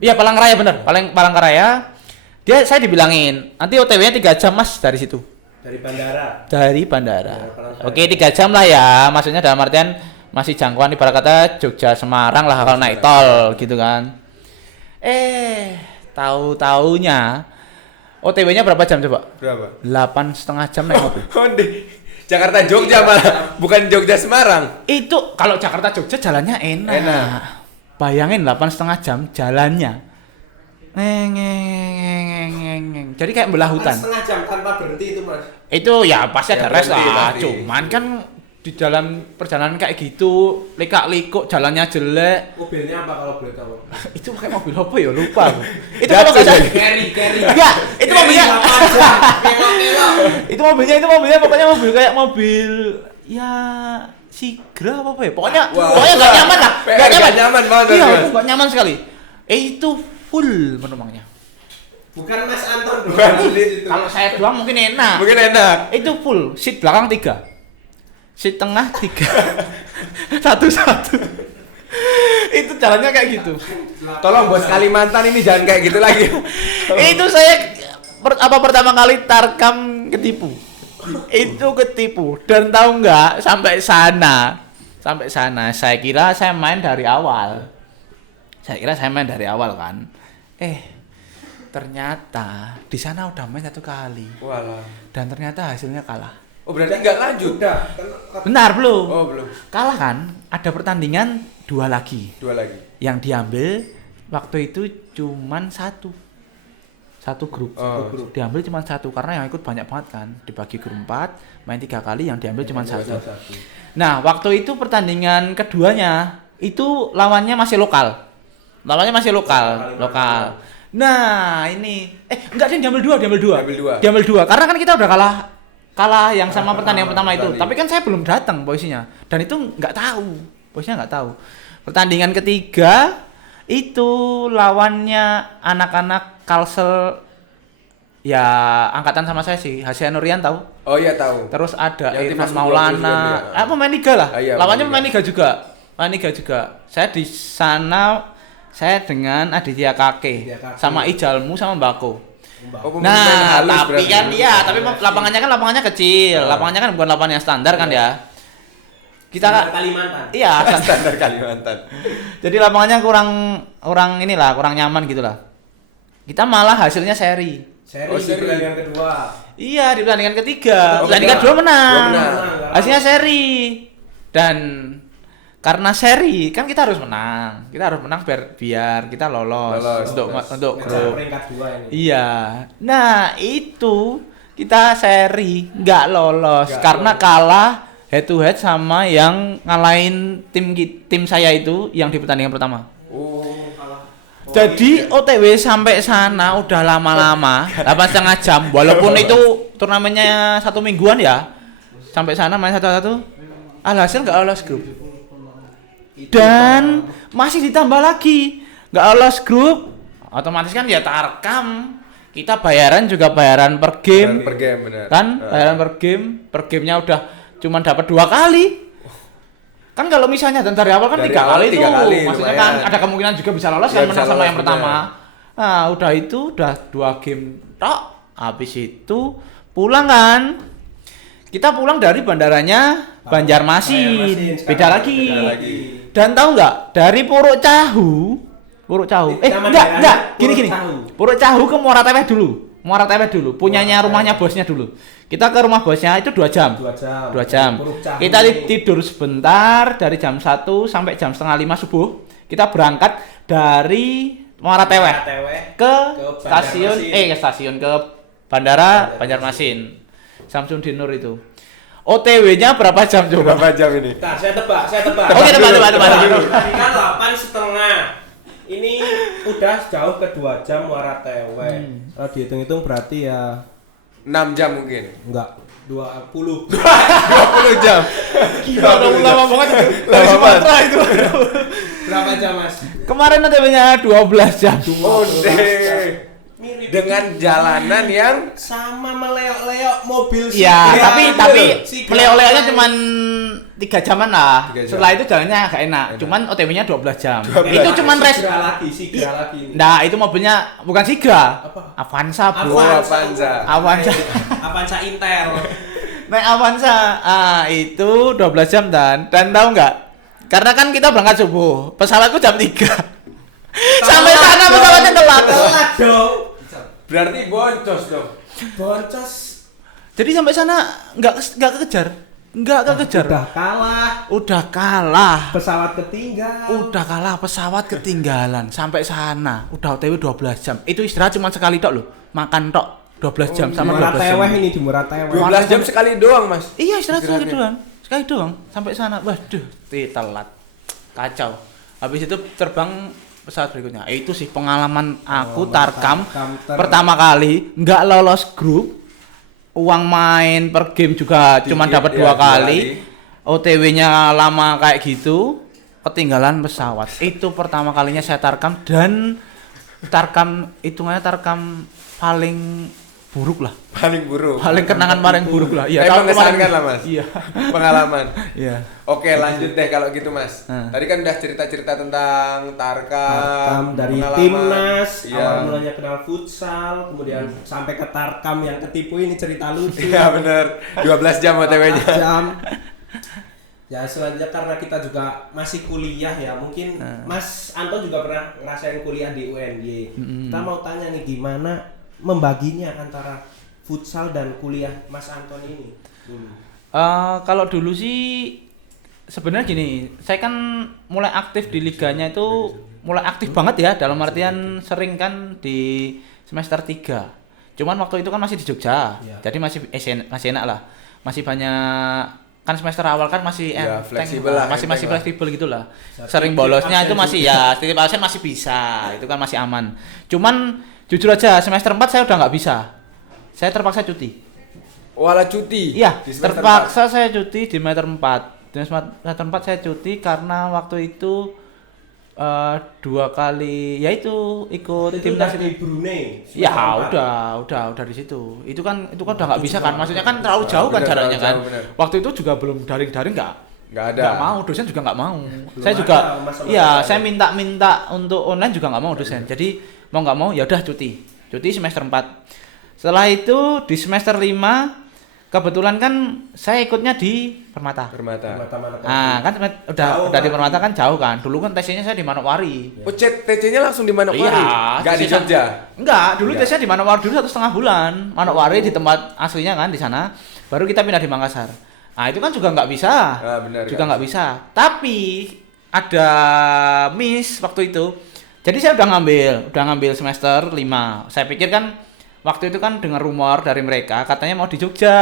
Iya, Palangkaraya bener. Palangkaraya. Saya dibilangin, nanti OTW-nya 3 jam Mas dari situ. Dari bandara. Dari bandara. Palangkaraya. Oke, 3 jam lah ya. Maksudnya dalam artian masih jangkauan ibarat kata Jogja Semarang lah kalau naik tol gitu kan. Tahu-taunya OTW-nya berapa jam coba? Berapa? 8,5 jam naik mobil. Oh, di Jakarta Jogja malah, bukan Jogja Semarang. Itu kalau Jakarta Jogja jalannya enak. Enak. Bayangin 8,5 jam jalannya. Ngeng. Jadi kayak belah hutan. Setengah jam tanpa berhenti itu Mas. Itu ya pasti Ya, ada rest berhenti, lah. pasti. Cuman kan di dalam perjalanan kayak gitu, likak-likuk, jalannya jelek. Mobilnya apa kalau boleh tahu? Itu pakai mobil apa ya? Lupa aku. Itu Datsun kalau nggak salah. ya? Carry. Enggak, itu mobilnya. Kelo-kelo. itu mobilnya pokoknya mobil kayak mobil ya Sigra apa ya? Pokoknya Wow. pokoknya nggak nyaman lah. PR nggak nyaman banget, Iya, Mas. itu nggak nyaman sekali. Itu full penumpangnya. Bukan Mas Anton Bukan. Kalau saya doang mungkin enak. Mungkin enak. Itu full, seat belakang 3. Seat tengah 3. Satu-satu. Itu jalannya kayak gitu. Tolong bos Kalimantan ini jangan kayak gitu lagi. Itu saya pertama kali tarkam ketipu. Itu ketipu dan tahu nggak sampai sana Sampai sana, saya kira saya main dari awal. Kan. Ternyata di sana udah main 1 kali. Walah. Dan ternyata hasilnya kalah. Oh, berarti nggak lanjut. Udah. Benar belum? Oh, belum. Kalah kan? Ada pertandingan 2 lagi. 2 lagi. Yang diambil waktu itu cuman satu grup. Diambil cuma 1 karena yang ikut banyak banget kan. Dibagi grup 4, main 3 kali, yang diambil cuma 1. Nah, waktu itu pertandingan keduanya itu lawannya masih lokal. Lokal. Nah, ini enggak, dia diambil 2. Karena kan kita udah kalah yang sama pertandingan pertama itu. Tapi kan saya belum datang posisinya. Dan itu enggak tahu. Pertandingan ketiga itu lawannya anak-anak Kalsel ya angkatan sama saya sih, Hasya Nurian tahu? Oh iya tahu. Terus ada Yang Irfan timnas Maulana, pemain liga lah. Lawannya pemain liga juga. Saya di sana dengan Aditya Kake sama Ijalmu sama Mbako. Nah, tapi kan lapangannya kecil. Lapangannya kan bukan lapangan yang standar kan ya. Kita Kalimantan. Iya, standar Kalimantan. Jadi lapangannya kurang nyaman gitulah. Kita malah hasilnya seri. Di pertandingan kedua. Iya, di pertandingan ketiga. Pertandingan kedua menang. Hasilnya seri. Dan karena seri kan kita harus menang. Biar kita lolos untuk grup. Peringkat 2 ini. Iya. Nah, itu kita seri nggak lolos karena kalah head to head sama yang ngalahin tim saya itu yang di pertandingan pertama. Kalah. Jadi OTW sampai sana udah lama-lama 8,5 jam, walaupun itu turnamennya 1 mingguan ya. Sampai sana main 1-1. Alhasil nggak lolos grup. Dan masih ditambah lagi nggak lolos grup, otomatis kan ya Tarkam kita bayaran per game. Benar. Kan bayaran per gamenya udah cuman dapat 2 kali. Kan kalau misalnya dan dari awal kan 3 kali tuh. Maksudnya kan ada kemungkinan juga bisa lolos kan menang sama yang pertama. Nah, udah 2 game tok. Habis itu pulang kan. Kita pulang dari bandaranya Banjarmasin. Beda lagi. Dan tahu nggak? Dari Puruk Cahu. Gini. Puruk Cahu ke Muara Teweh dulu. Punyanya rumahnya bosnya dulu. Kita ke rumah bosnya itu 2 jam. 2 jam. Kita tidur sebentar dari jam 1 sampai jam 4:30 subuh. Kita berangkat dari Muara Teweh ke stasiun ke Bandara Banjarmasin. Samsung Dinur itu. OTW-nya berapa jam coba? Berapa jam ini? Nah, saya tebak. Oke, tebak. Tadi kan 8,5. Ini udah jauh ke 2 jam Muara Teweh. Kalau dihitung-hitung berarti ya 6 jam mungkin. enggak 20 jam. Gila, udah lama banget itu. Dari Sumatera itu. Berapa jam, Mas? Kemarin OTW-nya 12 jam. Mirip Dengan jalanan yang sama meleok-leok mobil Iya, tapi Sigra. meleok-leoknya cuman 3 jaman lah. 3 jam. Setelah itu jalannya agak enak. Cuman OTW-nya 12 jam. Itu cuman Sigra lagi. Nah, itu mobilnya bukan Sigra. Apa? Avanza, Bro. Avanza. Avanza Inter. Naik Avanza. Itu 12 jam dan tahu nggak? Karena kan kita berangkat subuh. Pesawatku jam 3. Sampai sana pesawatnya telat dong. Berarti boncos dong. Jadi sampai sana nggak kekejar. Udah kalah. Pesawat ketinggalan. Sampai sana udah OTW 12 jam. Itu istirahat cuma sekali tok loh. Makan tok 12 jam sama 12 jam. Di Muara Teweh. 12 jam sekali doang, Mas. Iya, istirahat sekali doang. Sampai sana. Waduh, telat. Kacau. Habis itu terbang pesawat berikutnya. Itu sih pengalaman aku Tarkam pertama kali nggak lolos grup. Uang main per game juga cuma dapat 2 kali. OTW-nya lama kayak gitu. Ketinggalan pesawat. Itu pertama kalinya saya Tarkam dan hitungannya Tarkam paling buruk lah. Paling Kenangan paling buruk lah. Iya, tahun kemarin kan lah, Mas. Iya. Pengalaman. Iya. Oke, lanjut deh kalau gitu, Mas. Tadi kan udah cerita-cerita tentang Tarkam dari pengalaman. timnas, Iya. awal mulanya kenal futsal, kemudian sampai ke Tarkam yang ketipu ini cerita lucu. Iya, bener. 12 jam OTW-nya. 12 jam. Ya selanjutnya karena kita juga masih kuliah ya, mungkin Mas Anton juga pernah ngerasain kuliah di UNY. Kita mau tanya nih gimana membaginya antara futsal dan kuliah Mas Anton ini dulu. Kalau dulu sih sebenarnya gini, saya kan mulai aktif di liganya itu mulai aktif banget ya, dalam artian sering kan di semester 3. Cuman waktu itu kan masih di Jogja. Jadi masih enak lah. Masih banyak kan semester awal kan masih fleksibel lah, masih fleksibel gitulah. Sering bolosnya itu masih ya, titip absen masih bisa. Itu kan masih aman. Cuman jujur aja semester 4 saya udah nggak bisa. Saya terpaksa cuti. Walah cuti. Iya, Di semester terpaksa saya cuti di semester 4. Di semester 4 saya cuti karena waktu itu 2 kali yaitu ikut timnas di Brunei. ya udah di situ. Itu kan udah nggak bisa kan, maksudnya kan terlalu jauh kan jaraknya kan. Waktu itu juga belum daring nggak ada. nggak mau, dosen juga nggak mau. Saya ada juga masa-masa saya minta untuk online juga nggak mau dosen. Jadi mau nggak mau ya udah cuti semester 4. Setelah itu di semester 5 kebetulan kan saya ikutnya di Permata. Ah, kan udah di Permata kan jauh kan. Dulu kan tesnya saya di Manokwari. Oh, TC-nya langsung di Manokwari? Iya, Nggak di Jogja? Enggak, dulu tesnya di Manokwari dulu 1,5 bulan. Manokwari di tempat aslinya kan di sana. Baru kita pindah di Makassar. Nah, itu kan juga nggak bisa. Benar, juga nggak bisa. Tapi ada miss waktu itu. Jadi saya udah ngambil semester 5. Saya pikir kan waktu itu kan dengar rumor dari mereka katanya mau di Jogja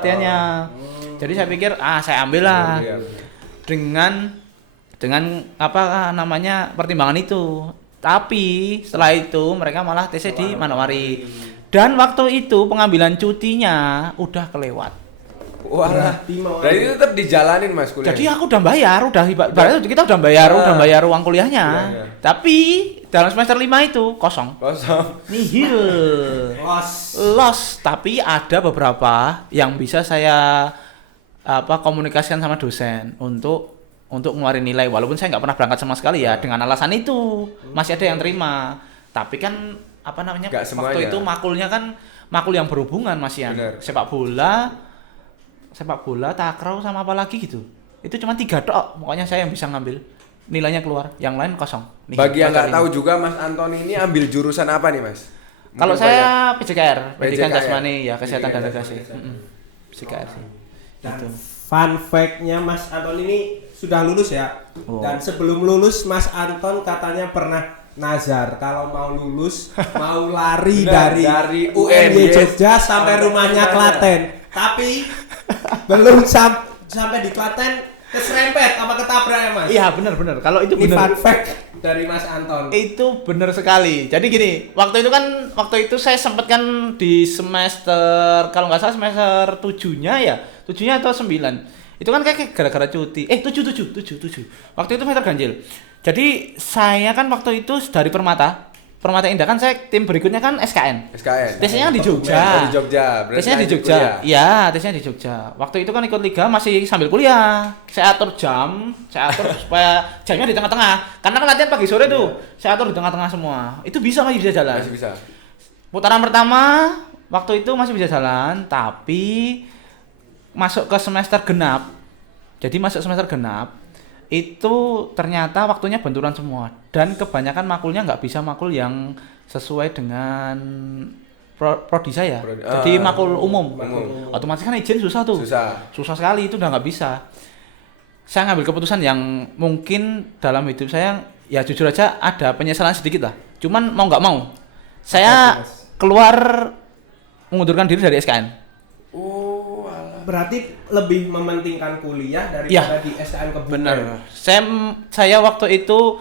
latihannya. Jadi saya pikir saya ambil lah. Dengan apa namanya pertimbangan itu. Tapi setelah itu mereka malah TC di Manokwari. Dan waktu itu pengambilan cutinya udah kelewat. Wah, berarti itu tetap dijalanin Mas kuliah. Jadi aku udah bayar, berarti kita udah bayar uang kuliahnya. Tapi dalam semester 5 itu kosong. Nihil. Loss. Tapi ada beberapa yang bisa saya komunikasikan sama dosen untuk ngeluarin nilai, walaupun saya nggak pernah berangkat sama sekali ya. Dengan alasan itu masih ada yang terima. Tapi kan waktu itu makulnya kan makul yang berhubungan Mas Yan. Sepak bola, takraw sama apa lagi gitu. Itu cuma 3 tok, pokoknya saya yang bisa ngambil. Nilainya keluar, yang lain kosong. Bagi yang nggak tahu juga Mas Anton ini ambil jurusan apa nih Mas? Kalau saya PJKR, Pendidikan Jasmani ya, Kesehatan dan Edukasi. PJKR sih. Dan fun fact-nya Mas Anton ini sudah lulus ya. Dan sebelum lulus Mas Anton katanya pernah nazar kalau mau lulus mau lari dari UNY Jogja sampai rumahnya Klaten. Tapi belum sampai di Klaten keserempet apa ketabrak ya Mas? Iya benar. Kalau itu benar. Fun fact dari Mas Anton. Itu benar sekali. Jadi gini, waktu itu saya sempat kan di semester kalau nggak salah semester 7-nya ya, 7-nya atau 9. Itu kan kayak gara-gara cuti. 7. Waktu itu semester ganjil. Jadi saya kan waktu itu dari Permata Indah kan saya tim berikutnya kan SKN. Tesnya di Jogja. Tesnya di Jogja. Iya, tesnya di Jogja. Waktu itu kan ikut liga masih sambil kuliah. Saya atur supaya jamnya di tengah-tengah. Karena kan latihan pagi sore tuh. Saya atur di tengah-tengah semua. Itu masih bisa jalan. Masih bisa. Putaran pertama waktu itu masih bisa jalan, tapi masuk ke semester genap. Jadi masuk semester genap itu ternyata waktunya benturan semua dan kebanyakan makulnya nggak bisa makul yang sesuai dengan prodi saya. Jadi makul umum. Otomatis kan izin susah tuh. Susah sekali, itu udah nggak bisa. Saya ngambil keputusan yang mungkin dalam hidup saya ya jujur aja ada penyesalan sedikit lah. Cuman mau nggak mau saya keluar mengundurkan diri dari SKN. Berarti lebih mementingkan kuliah daripada di SKN Kebumen. Benar. Saya waktu itu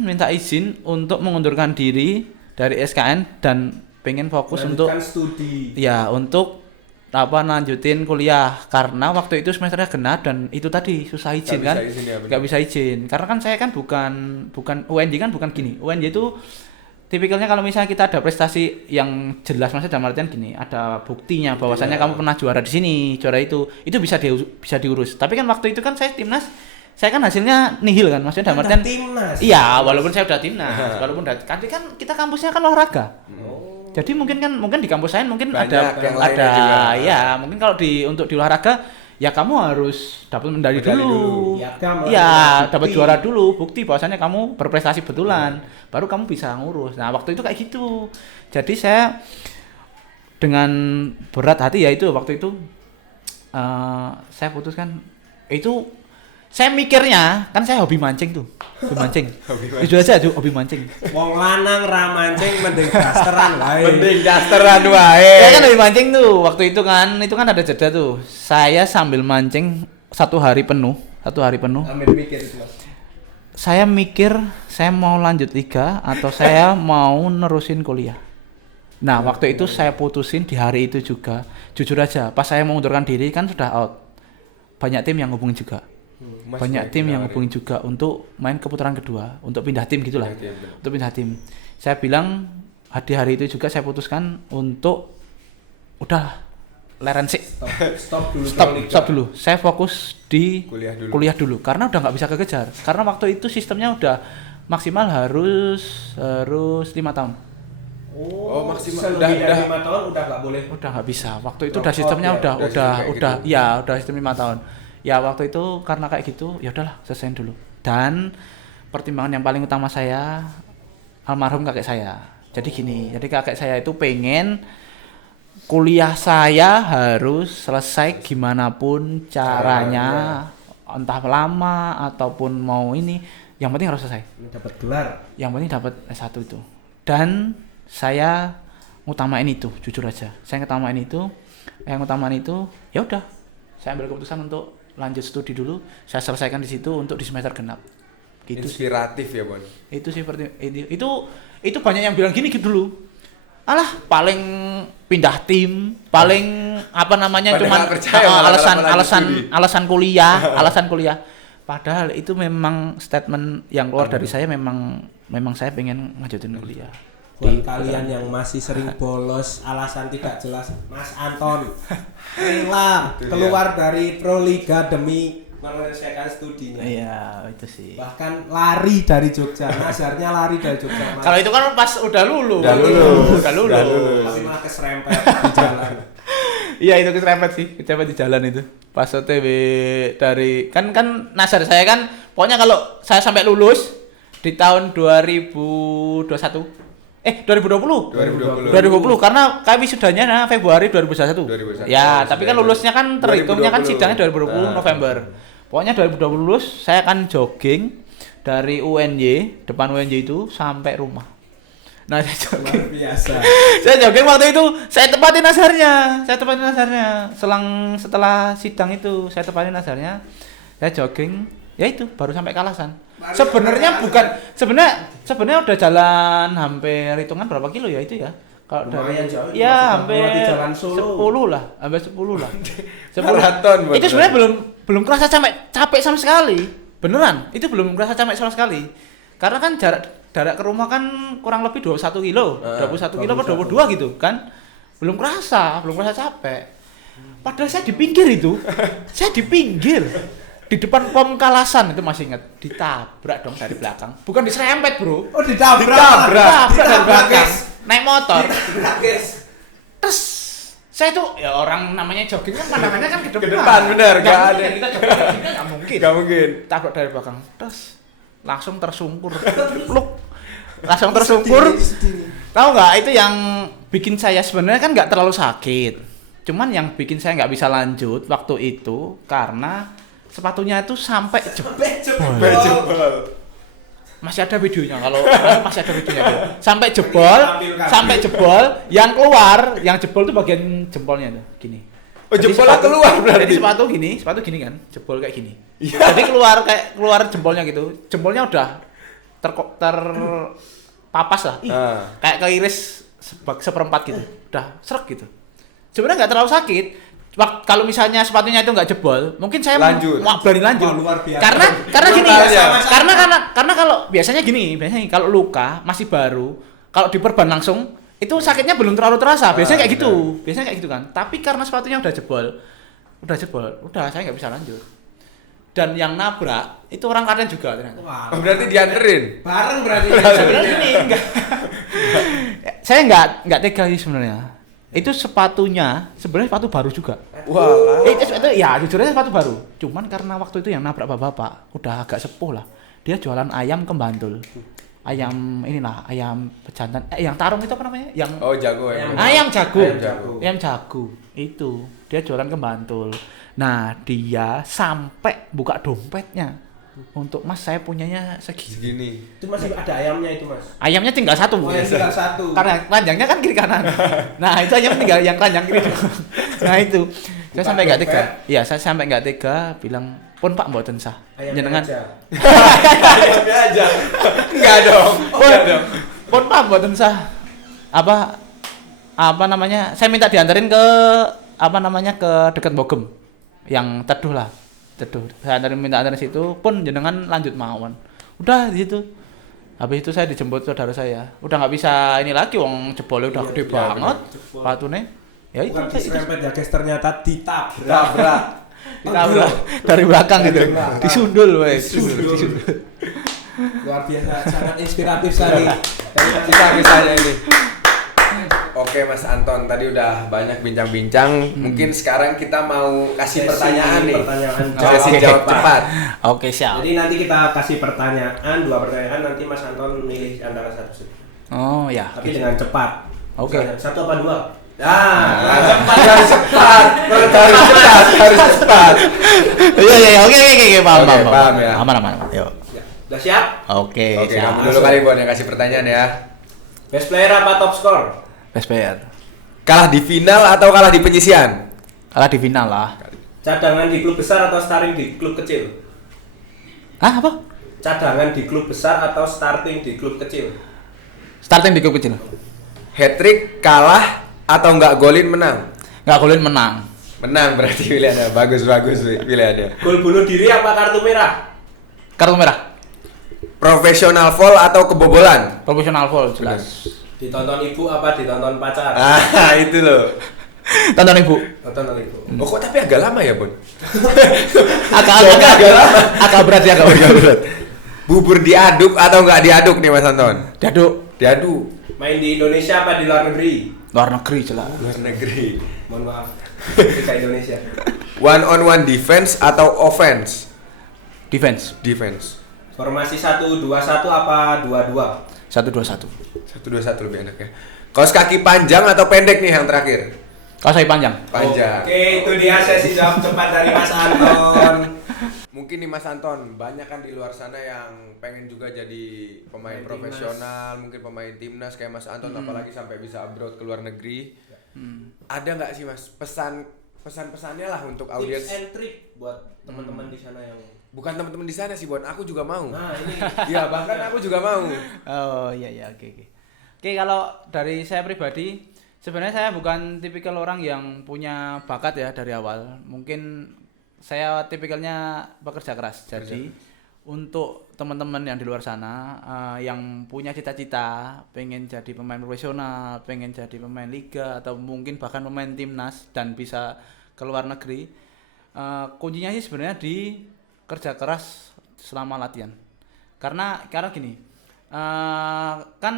minta izin untuk mengundurkan diri dari SKN dan pengen fokus untuk studi. Ya, untuk lanjutin kuliah karena waktu itu semesternya genap dan itu tadi susah izin kan. Nggak bisa izin. Karena kan saya kan bukan UNJ kan bukan gini. UNJ itu tipikalnya kalau misalnya kita ada prestasi yang jelas, maksudnya dalam artian gini, ada buktinya bahwasannya kamu pernah juara di sini, juara itu bisa diurus. Tapi kan waktu itu kan saya timnas, saya kan hasilnya nihil kan, maksudnya dalam artian timnas. Iya, walaupun saya udah timnas, kan kita kampusnya kan olahraga. Jadi mungkin di kampus saya mungkin ada ya, ya, mungkin kalau untuk di olahraga ya kamu harus dapat medali Medali dulu. Piagam, Iya, bukti. dapat juara dulu, bukti bahwasannya kamu berprestasi betulan. Baru kamu bisa ngurus. Nah, waktu itu kayak gitu. Jadi saya dengan berat hati ya itu waktu itu saya putuskan itu saya mikirnya kan saya hobi mancing tuh. Hobi mancing. Jujur aja hobi mancing. Wong lanang ra mancing mending dasteran wae. Mending dasteran wae. Saya kan hobi mancing tuh. Waktu itu kan ada jeda tuh. Saya sambil mancing 1 hari penuh. Ambil mikir itu, Mas. Saya mikir saya mau lanjut liga atau saya mau nerusin kuliah. Nah, waktu itu saya putusin di hari itu juga. Jujur aja, pas saya mengundurkan diri kan sudah out. Banyak tim yang hubungin juga. Banyak tim yang hubungin juga untuk main ke putaran kedua, untuk pindah tim gitulah. Untuk pindah tim. Saya bilang di hari itu juga saya putuskan untuk udah leren sih. Stop dulu. Saya fokus di kuliah dulu karena udah nggak bisa kekejar. Karena waktu itu sistemnya udah maksimal harus 5 tahun. Oh, maksimal udah 5 tahun udah nggak boleh. Udah nggak bisa. Waktu itu udah sistemnya udah sistem 5 tahun. Ya waktu itu karena kayak gitu, ya udahlah selesaiin dulu. Dan pertimbangan yang paling utama saya almarhum kakek saya. Jadi gini, jadi kakek saya itu pengen kuliah saya harus selesai gimana pun caranya, entah lama ataupun mau ini, yang penting harus selesai. Dapat gelar. Yang penting dapat S1 itu. Dan saya ngutamain itu, jujur aja. Saya ngutamain itu, ya udah. Saya ambil keputusan untuk lanjut studi dulu. Saya selesaikan di situ untuk di semester genap. Gitu. Inspiratif ya, Bon. Itu sih seperti itu banyak yang bilang gini gitu dulu. Alah, paling pindah tim, paling apa namanya Padahal cuman percaya alasan kuliah. Padahal itu memang statement yang keluar dari saya memang saya pengen ngajutin kuliah. Buat kalian yang masih sering bolos alasan tidak jelas, Mas Anton rela keluar dari Proliga demi menyelesaikan studinya. Iya, itu sih. Bahkan lari dari Jogja, nazarnya lari dari Jogja. Kalau itu kan pas udah lulus. Tapi malah keserempet di jalan. Iya, itu keserempet di jalan itu. Pas OTW dari kan nazar saya kan pokoknya kalau saya sampai lulus di tahun 2020 karena kami wisudanya Februari 2021. Ya, tapi kan lulusnya kan terhitungnya kan sidangnya 2020 November. Pokoknya 2020 lulus, saya akan jogging dari UNY, depan UNY itu sampai rumah. Nah, saya jogging. Luar biasa. Saya jogging waktu itu, saya tepatin nazarnya. Setelah sidang itu, saya tepatin nazarnya. Saya jogging, ya itu baru sampai Kalasan. Sebenarnya udah jalan hampir hitungan berapa kilo ya itu ya? Kalau dari ya hampir 10 lah. 10. Maraton, Itu sebenarnya belum kerasa capek sama sekali. Beneran, itu belum kerasa capek sama sekali. Karena kan jarak ke rumah kan kurang lebih 21 kilo. 21 kilo atau 22 gitu kan. Belum kerasa capek. Padahal saya di pinggir itu. Di depan pom Kalasan itu masih ingat, ditabrak dong dari belakang. Bukan diserempet, Bro. Oh, ditabrak dari belakang. Naik motor. Terus saya tuh ya orang namanya jogging kan pandangannya kan ke depan. Bener, enggak ada. Kita jogging enggak mungkin. Tabrak dari belakang. Terus langsung tersungkur. Pluk. Langsung tersungkur. Tahu enggak itu yang bikin saya sebenarnya kan enggak terlalu sakit. Cuman yang bikin saya enggak bisa lanjut waktu itu karena sepatunya itu sampai jebol. Masih ada videonya tuh. Sampai jebol, yang jebol tuh bagian jempolnya tuh, gini. Oh, jempolnya keluar berarti. Jadi sepatu gini kan, jebol kayak gini. Jadi keluar jempolnya gitu. Jempolnya udah terpapas lah. Kayak keiris seperempat gitu. Udah srek gitu. Sebenarnya enggak terlalu sakit. Kalau misalnya sepatunya itu nggak jebol, mungkin saya mau berani lanjut. Oh, luar biasa. Karena gini, karena kalau biasanya kalau luka masih baru, kalau diperban langsung itu sakitnya belum terlalu terasa. Biasanya kayak gitu kan. Tapi karena sepatunya udah jebol, saya nggak bisa lanjut. Dan yang nabrak itu orang Klaten juga ternyata. Oh, berarti dianterin. Bareng berarti. Sebenarnya gini, saya nggak tega sih sebenarnya. Itu sepatunya sebenarnya sepatu baru juga. Wah. Itu ya jujurnya sepatu baru. Cuman karena waktu itu yang nabrak bapak-bapak udah agak sepuh lah. Dia jualan ayam ke Bantul. Ayam inilah, ayam pejantan. Yang tarung itu apa namanya? Yang Oh, jago ya. ayam jago. Ayam jago. Ayam jago. Itu dia jualan ke Bantul. Nah, dia sampai buka dompetnya. Untuk Mas saya punyanya segini. Segini. Itu masih ada ayamnya itu, Mas. Ayamnya tinggal satu. Oh, yang tinggal satu. Karena keranjangnya kan kiri kanan. Nah, itu ayam tinggal yang keranjang kiri. Nah, itu. Saya Buka sampai nggak dompet. tega. Iya, saya sampai nggak tega bilang, "Pun Pak mboten sah." Ayamnya Jenengan. aja. Ayamnya aja. Enggak dong. Enggak dong. Pun Pak mboten sah. Apa namanya? Saya minta diantarin ke ke dekat Bogem. Yang teduh lah. Teduh. Saya minta antarin situ, pun jenengan lanjut mawon. Udah di situ. Habis itu saya dijemput saudara saya. Udah nggak bisa ini lagi, wong jebolnya udah gede banget. Sepatunya. Ya itu Bukan diserempet ya guys, ternyata ditabrak. Tabrak. ditabrak dari belakang gitu. Dari belakang. Disundul, wes. Disundul. Luar biasa, sangat inspiratif sekali. Kisah-kisahnya ini. Oke Mas Anton, tadi udah banyak bincang-bincang. Mungkin sekarang kita mau kasih pertanyaan nih. Pertanyaan Sesi Oke. jawab cepat. Oke, siap. Jadi nanti kita kasih pertanyaan, 2 pertanyaan, nanti Mas Anton milih antara satu. Oh, ya. Tapi dengan cepat. Oke. Misalnya, 1 apa 2? Harus cepat. Harus cepat. Iya, oke, paham, Oke, paham. paham ya. Aman. Yuk. Ya. Udah siap? Oke, Oke, siap. kamu dulu kali Bon yang kasih pertanyaan ya. Best player apa top score? SPR. Kalah di final atau kalah di penyisian? Kalah di final lah. Cadangan di klub besar atau starting di klub kecil? Hah, apa? Cadangan di klub besar atau starting di klub kecil? Starting di klub kecil. Hat-trick kalah atau nggak golin menang? Nggak golin menang. Menang berarti pilihannya. Bagus pilihannya. Gol bunuh diri apa kartu merah? Kartu merah. Profesional foul atau kebobolan? Profesional foul jelas. Ditonton ibu apa ditonton pacar? Ah, itu loh. Tonton ibu. Tonton ibu. Oh, kok tapi agak lama ya, Bon? Agak berat ya, agak berat. Bubur diaduk atau nggak diaduk nih Mas Anton? Diaduk. Diaduk. Main di Indonesia apa di luar negeri? Luar negeri jelas. Luar negeri. Mohon maaf. Kita Indonesia. One on one defense atau offense? Defense. Defense. Formasi 1-2-1 apa 2-2? 1-2-1. 1-2-1 lebih enak ya. Kaos kaki panjang atau pendek nih yang terakhir? Kalau saya panjang. Panjang. Oke, itu dia sesi jawab cepat dari Mas Anton. Mungkin nih Mas Anton, banyak kan di luar sana yang pengen juga jadi pemain Pemain profesional, mungkin pemain timnas kayak Mas Anton, apalagi sampai bisa abroad ke luar negeri. Ada nggak sih Mas pesan-pesannya lah untuk Tips audiens? and trick buat teman-teman di sana yang Bukan teman-teman di sana sih, Bon. Aku juga mau. Nah, ini Iya, bahkan aku juga mau. Oh iya, oke. Oke, kalau dari saya pribadi, sebenarnya saya bukan tipikal orang yang punya bakat ya dari awal. Mungkin saya tipikalnya pekerja keras. Jadi untuk teman-teman yang di luar sana yang punya cita-cita pengen jadi pemain profesional, pengen jadi pemain liga atau mungkin bahkan pemain timnas dan bisa ke luar negeri, kuncinya sih sebenarnya di kerja keras selama latihan. Karena gini, kan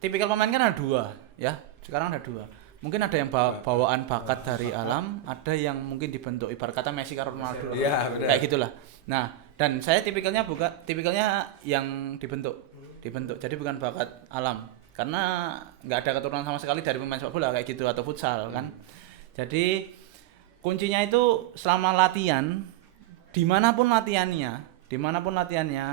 tipikal pemain kan ada 2 ya. Sekarang ada 2. Mungkin ada yang bawaan bakat dari alam, ada yang mungkin dibentuk, ibarat kata Messi karo Ronaldo. Iya, benar. Kayak gitulah. Nah, dan saya tipikalnya yang dibentuk. Jadi bukan bakat alam. Karena nggak ada keturunan sama sekali dari pemain sepak bola kayak gitu atau futsal kan. Jadi kuncinya itu selama latihan, dimanapun latihannya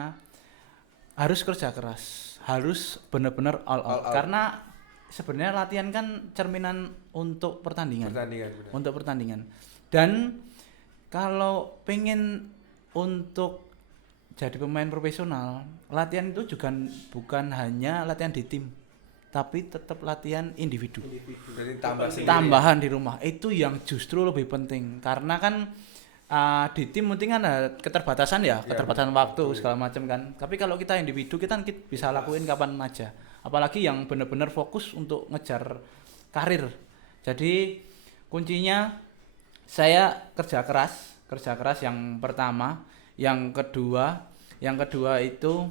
harus kerja keras, harus benar-benar all out. Karena sebenarnya latihan kan cerminan untuk pertandingan. Benar. Untuk pertandingan. Dan kalau pengen untuk jadi pemain profesional, latihan itu juga bukan hanya latihan di tim, tapi tetap latihan individu. Berarti Tambahan di rumah itu yang justru lebih penting karena kan di tim mungkin kan ada keterbatasan keterbatasan waktu segala macam kan. Tapi kalau kita individu kita bisa lakuin kapan aja. Apalagi yang benar-benar fokus untuk ngejar karir. Jadi kuncinya saya kerja keras yang pertama, yang kedua itu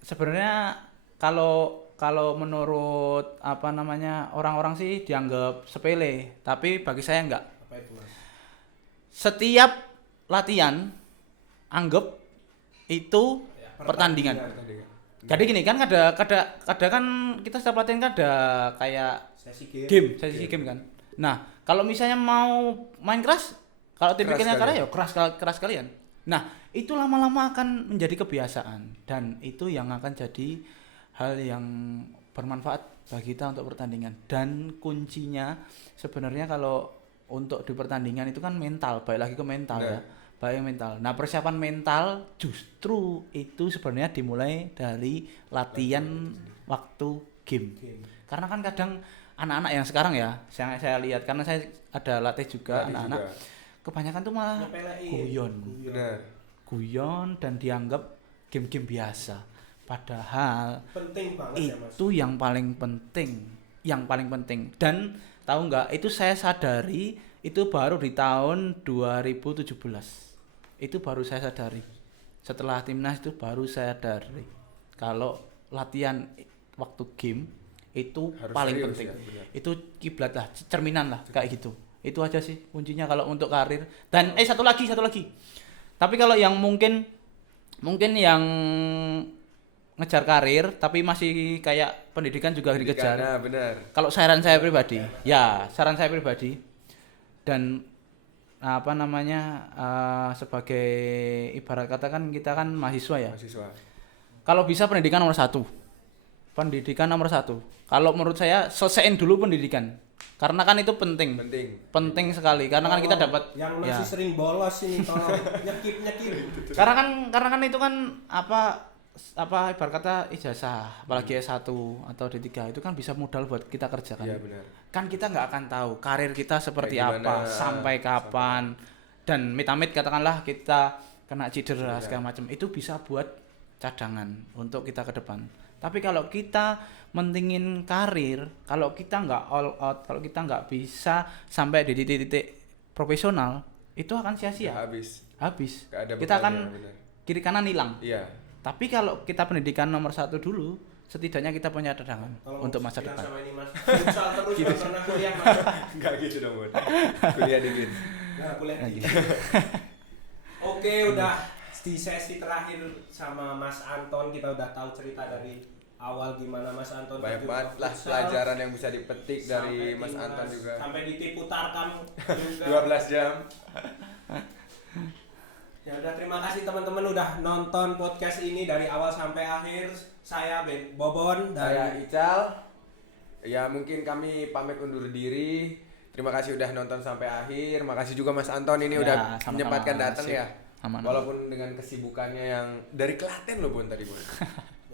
sebenarnya kalau kalau menurut apa namanya orang-orang sih dianggap sepele, tapi bagi saya enggak. Apa itu, Mas? Setiap latihan anggap itu pertandingan. Jadi gini kan ada kan kita setiap latihan kan ada kayak sesi game kan. Nah, kalau misalnya mau main keras, kalau tipikalnya keras ya keras kalian. Nah, itu lama-lama akan menjadi kebiasaan dan itu yang akan jadi hal yang bermanfaat bagi kita untuk pertandingan. Dan kuncinya sebenarnya kalau untuk di pertandingan itu kan mental, balik lagi ke mental ya. Baik mental. Nah, persiapan mental justru itu sebenarnya dimulai dari latihan waktu game. Karena kan kadang anak-anak yang sekarang ya, yang saya lihat karena saya ada latih juga anak-anak kebanyakan tuh malah guyon dan dianggap game-game biasa. Padahal penting banget ya, Mas. Itu yang paling penting. Dan tahu nggak? Itu saya sadari itu baru di tahun 2017. Itu baru saya sadari. Setelah timnas itu baru saya sadari kalau latihan waktu game itu harus paling penting. Ya, itu kiblat lah, cerminan lah kayak gitu. Itu aja sih kuncinya kalau untuk karir. Dan satu lagi. Tapi kalau yang mungkin yang ngejar karir tapi masih kayak pendidikan juga dikejar. Nah, benar. Kalau saran saya pribadi dan apa namanya sebagai ibarat kata kan kita kan mahasiswa ya. Kalau bisa pendidikan nomor satu. Kalau menurut saya selesaiin dulu pendidikan. Karena kan itu penting sekali. Karena kan kita dapat yang masih sering bolos ini tolong nyekip. Karena kan itu kan apa ibarat kata ijazah, apalagi S1 atau D3 itu kan bisa modal buat kita kerja kan. Iya, benar. Kan kita nggak akan tahu karir kita seperti apa, sampai kapan. Dan amit-amit katakanlah kita kena cedera segala macam, itu bisa buat cadangan untuk kita ke depan. Tapi kalau kita mentingin karir, kalau kita nggak all out, kalau kita nggak bisa sampai di titik-titik profesional, itu akan sia-sia. Habis. Kita akan kiri kanan hilang. Iya. Tapi kalau kita pendidikan nomor satu dulu, setidaknya kita punya cadangan untuk masa depan. Sama ini, Mas. Futsal terus gitu. Pernah kuliah, Mas. Enggak gitu dong, Bun. Kuliah dikit. Oke, udah di sesi terakhir sama Mas Anton, kita udah tahu cerita dari awal gimana Mas Anton. Banyak banget lah pelajaran yang bisa dipetik dari Mas Anton juga. Sampai ditipu Tarkam juga. 12 jam. Ya udah, terima kasih teman-teman udah nonton podcast ini dari awal sampai akhir. Saya Bobon dan saya Ical. Ya mungkin kami pamit undur diri. Terima kasih udah nonton sampai akhir. Makasih juga Mas Anton ini udah menyempatkan datang ya. Walaupun dengan kesibukannya yang dari Klaten loh Bun tadi Bun.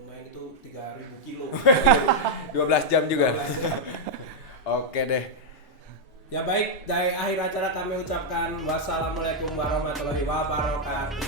Lumayan itu 3.000 kilo. 12 jam juga. Oke deh. Ya baik, dari akhir acara kami ucapkan wassalamualaikum warahmatullahi wabarakatuh.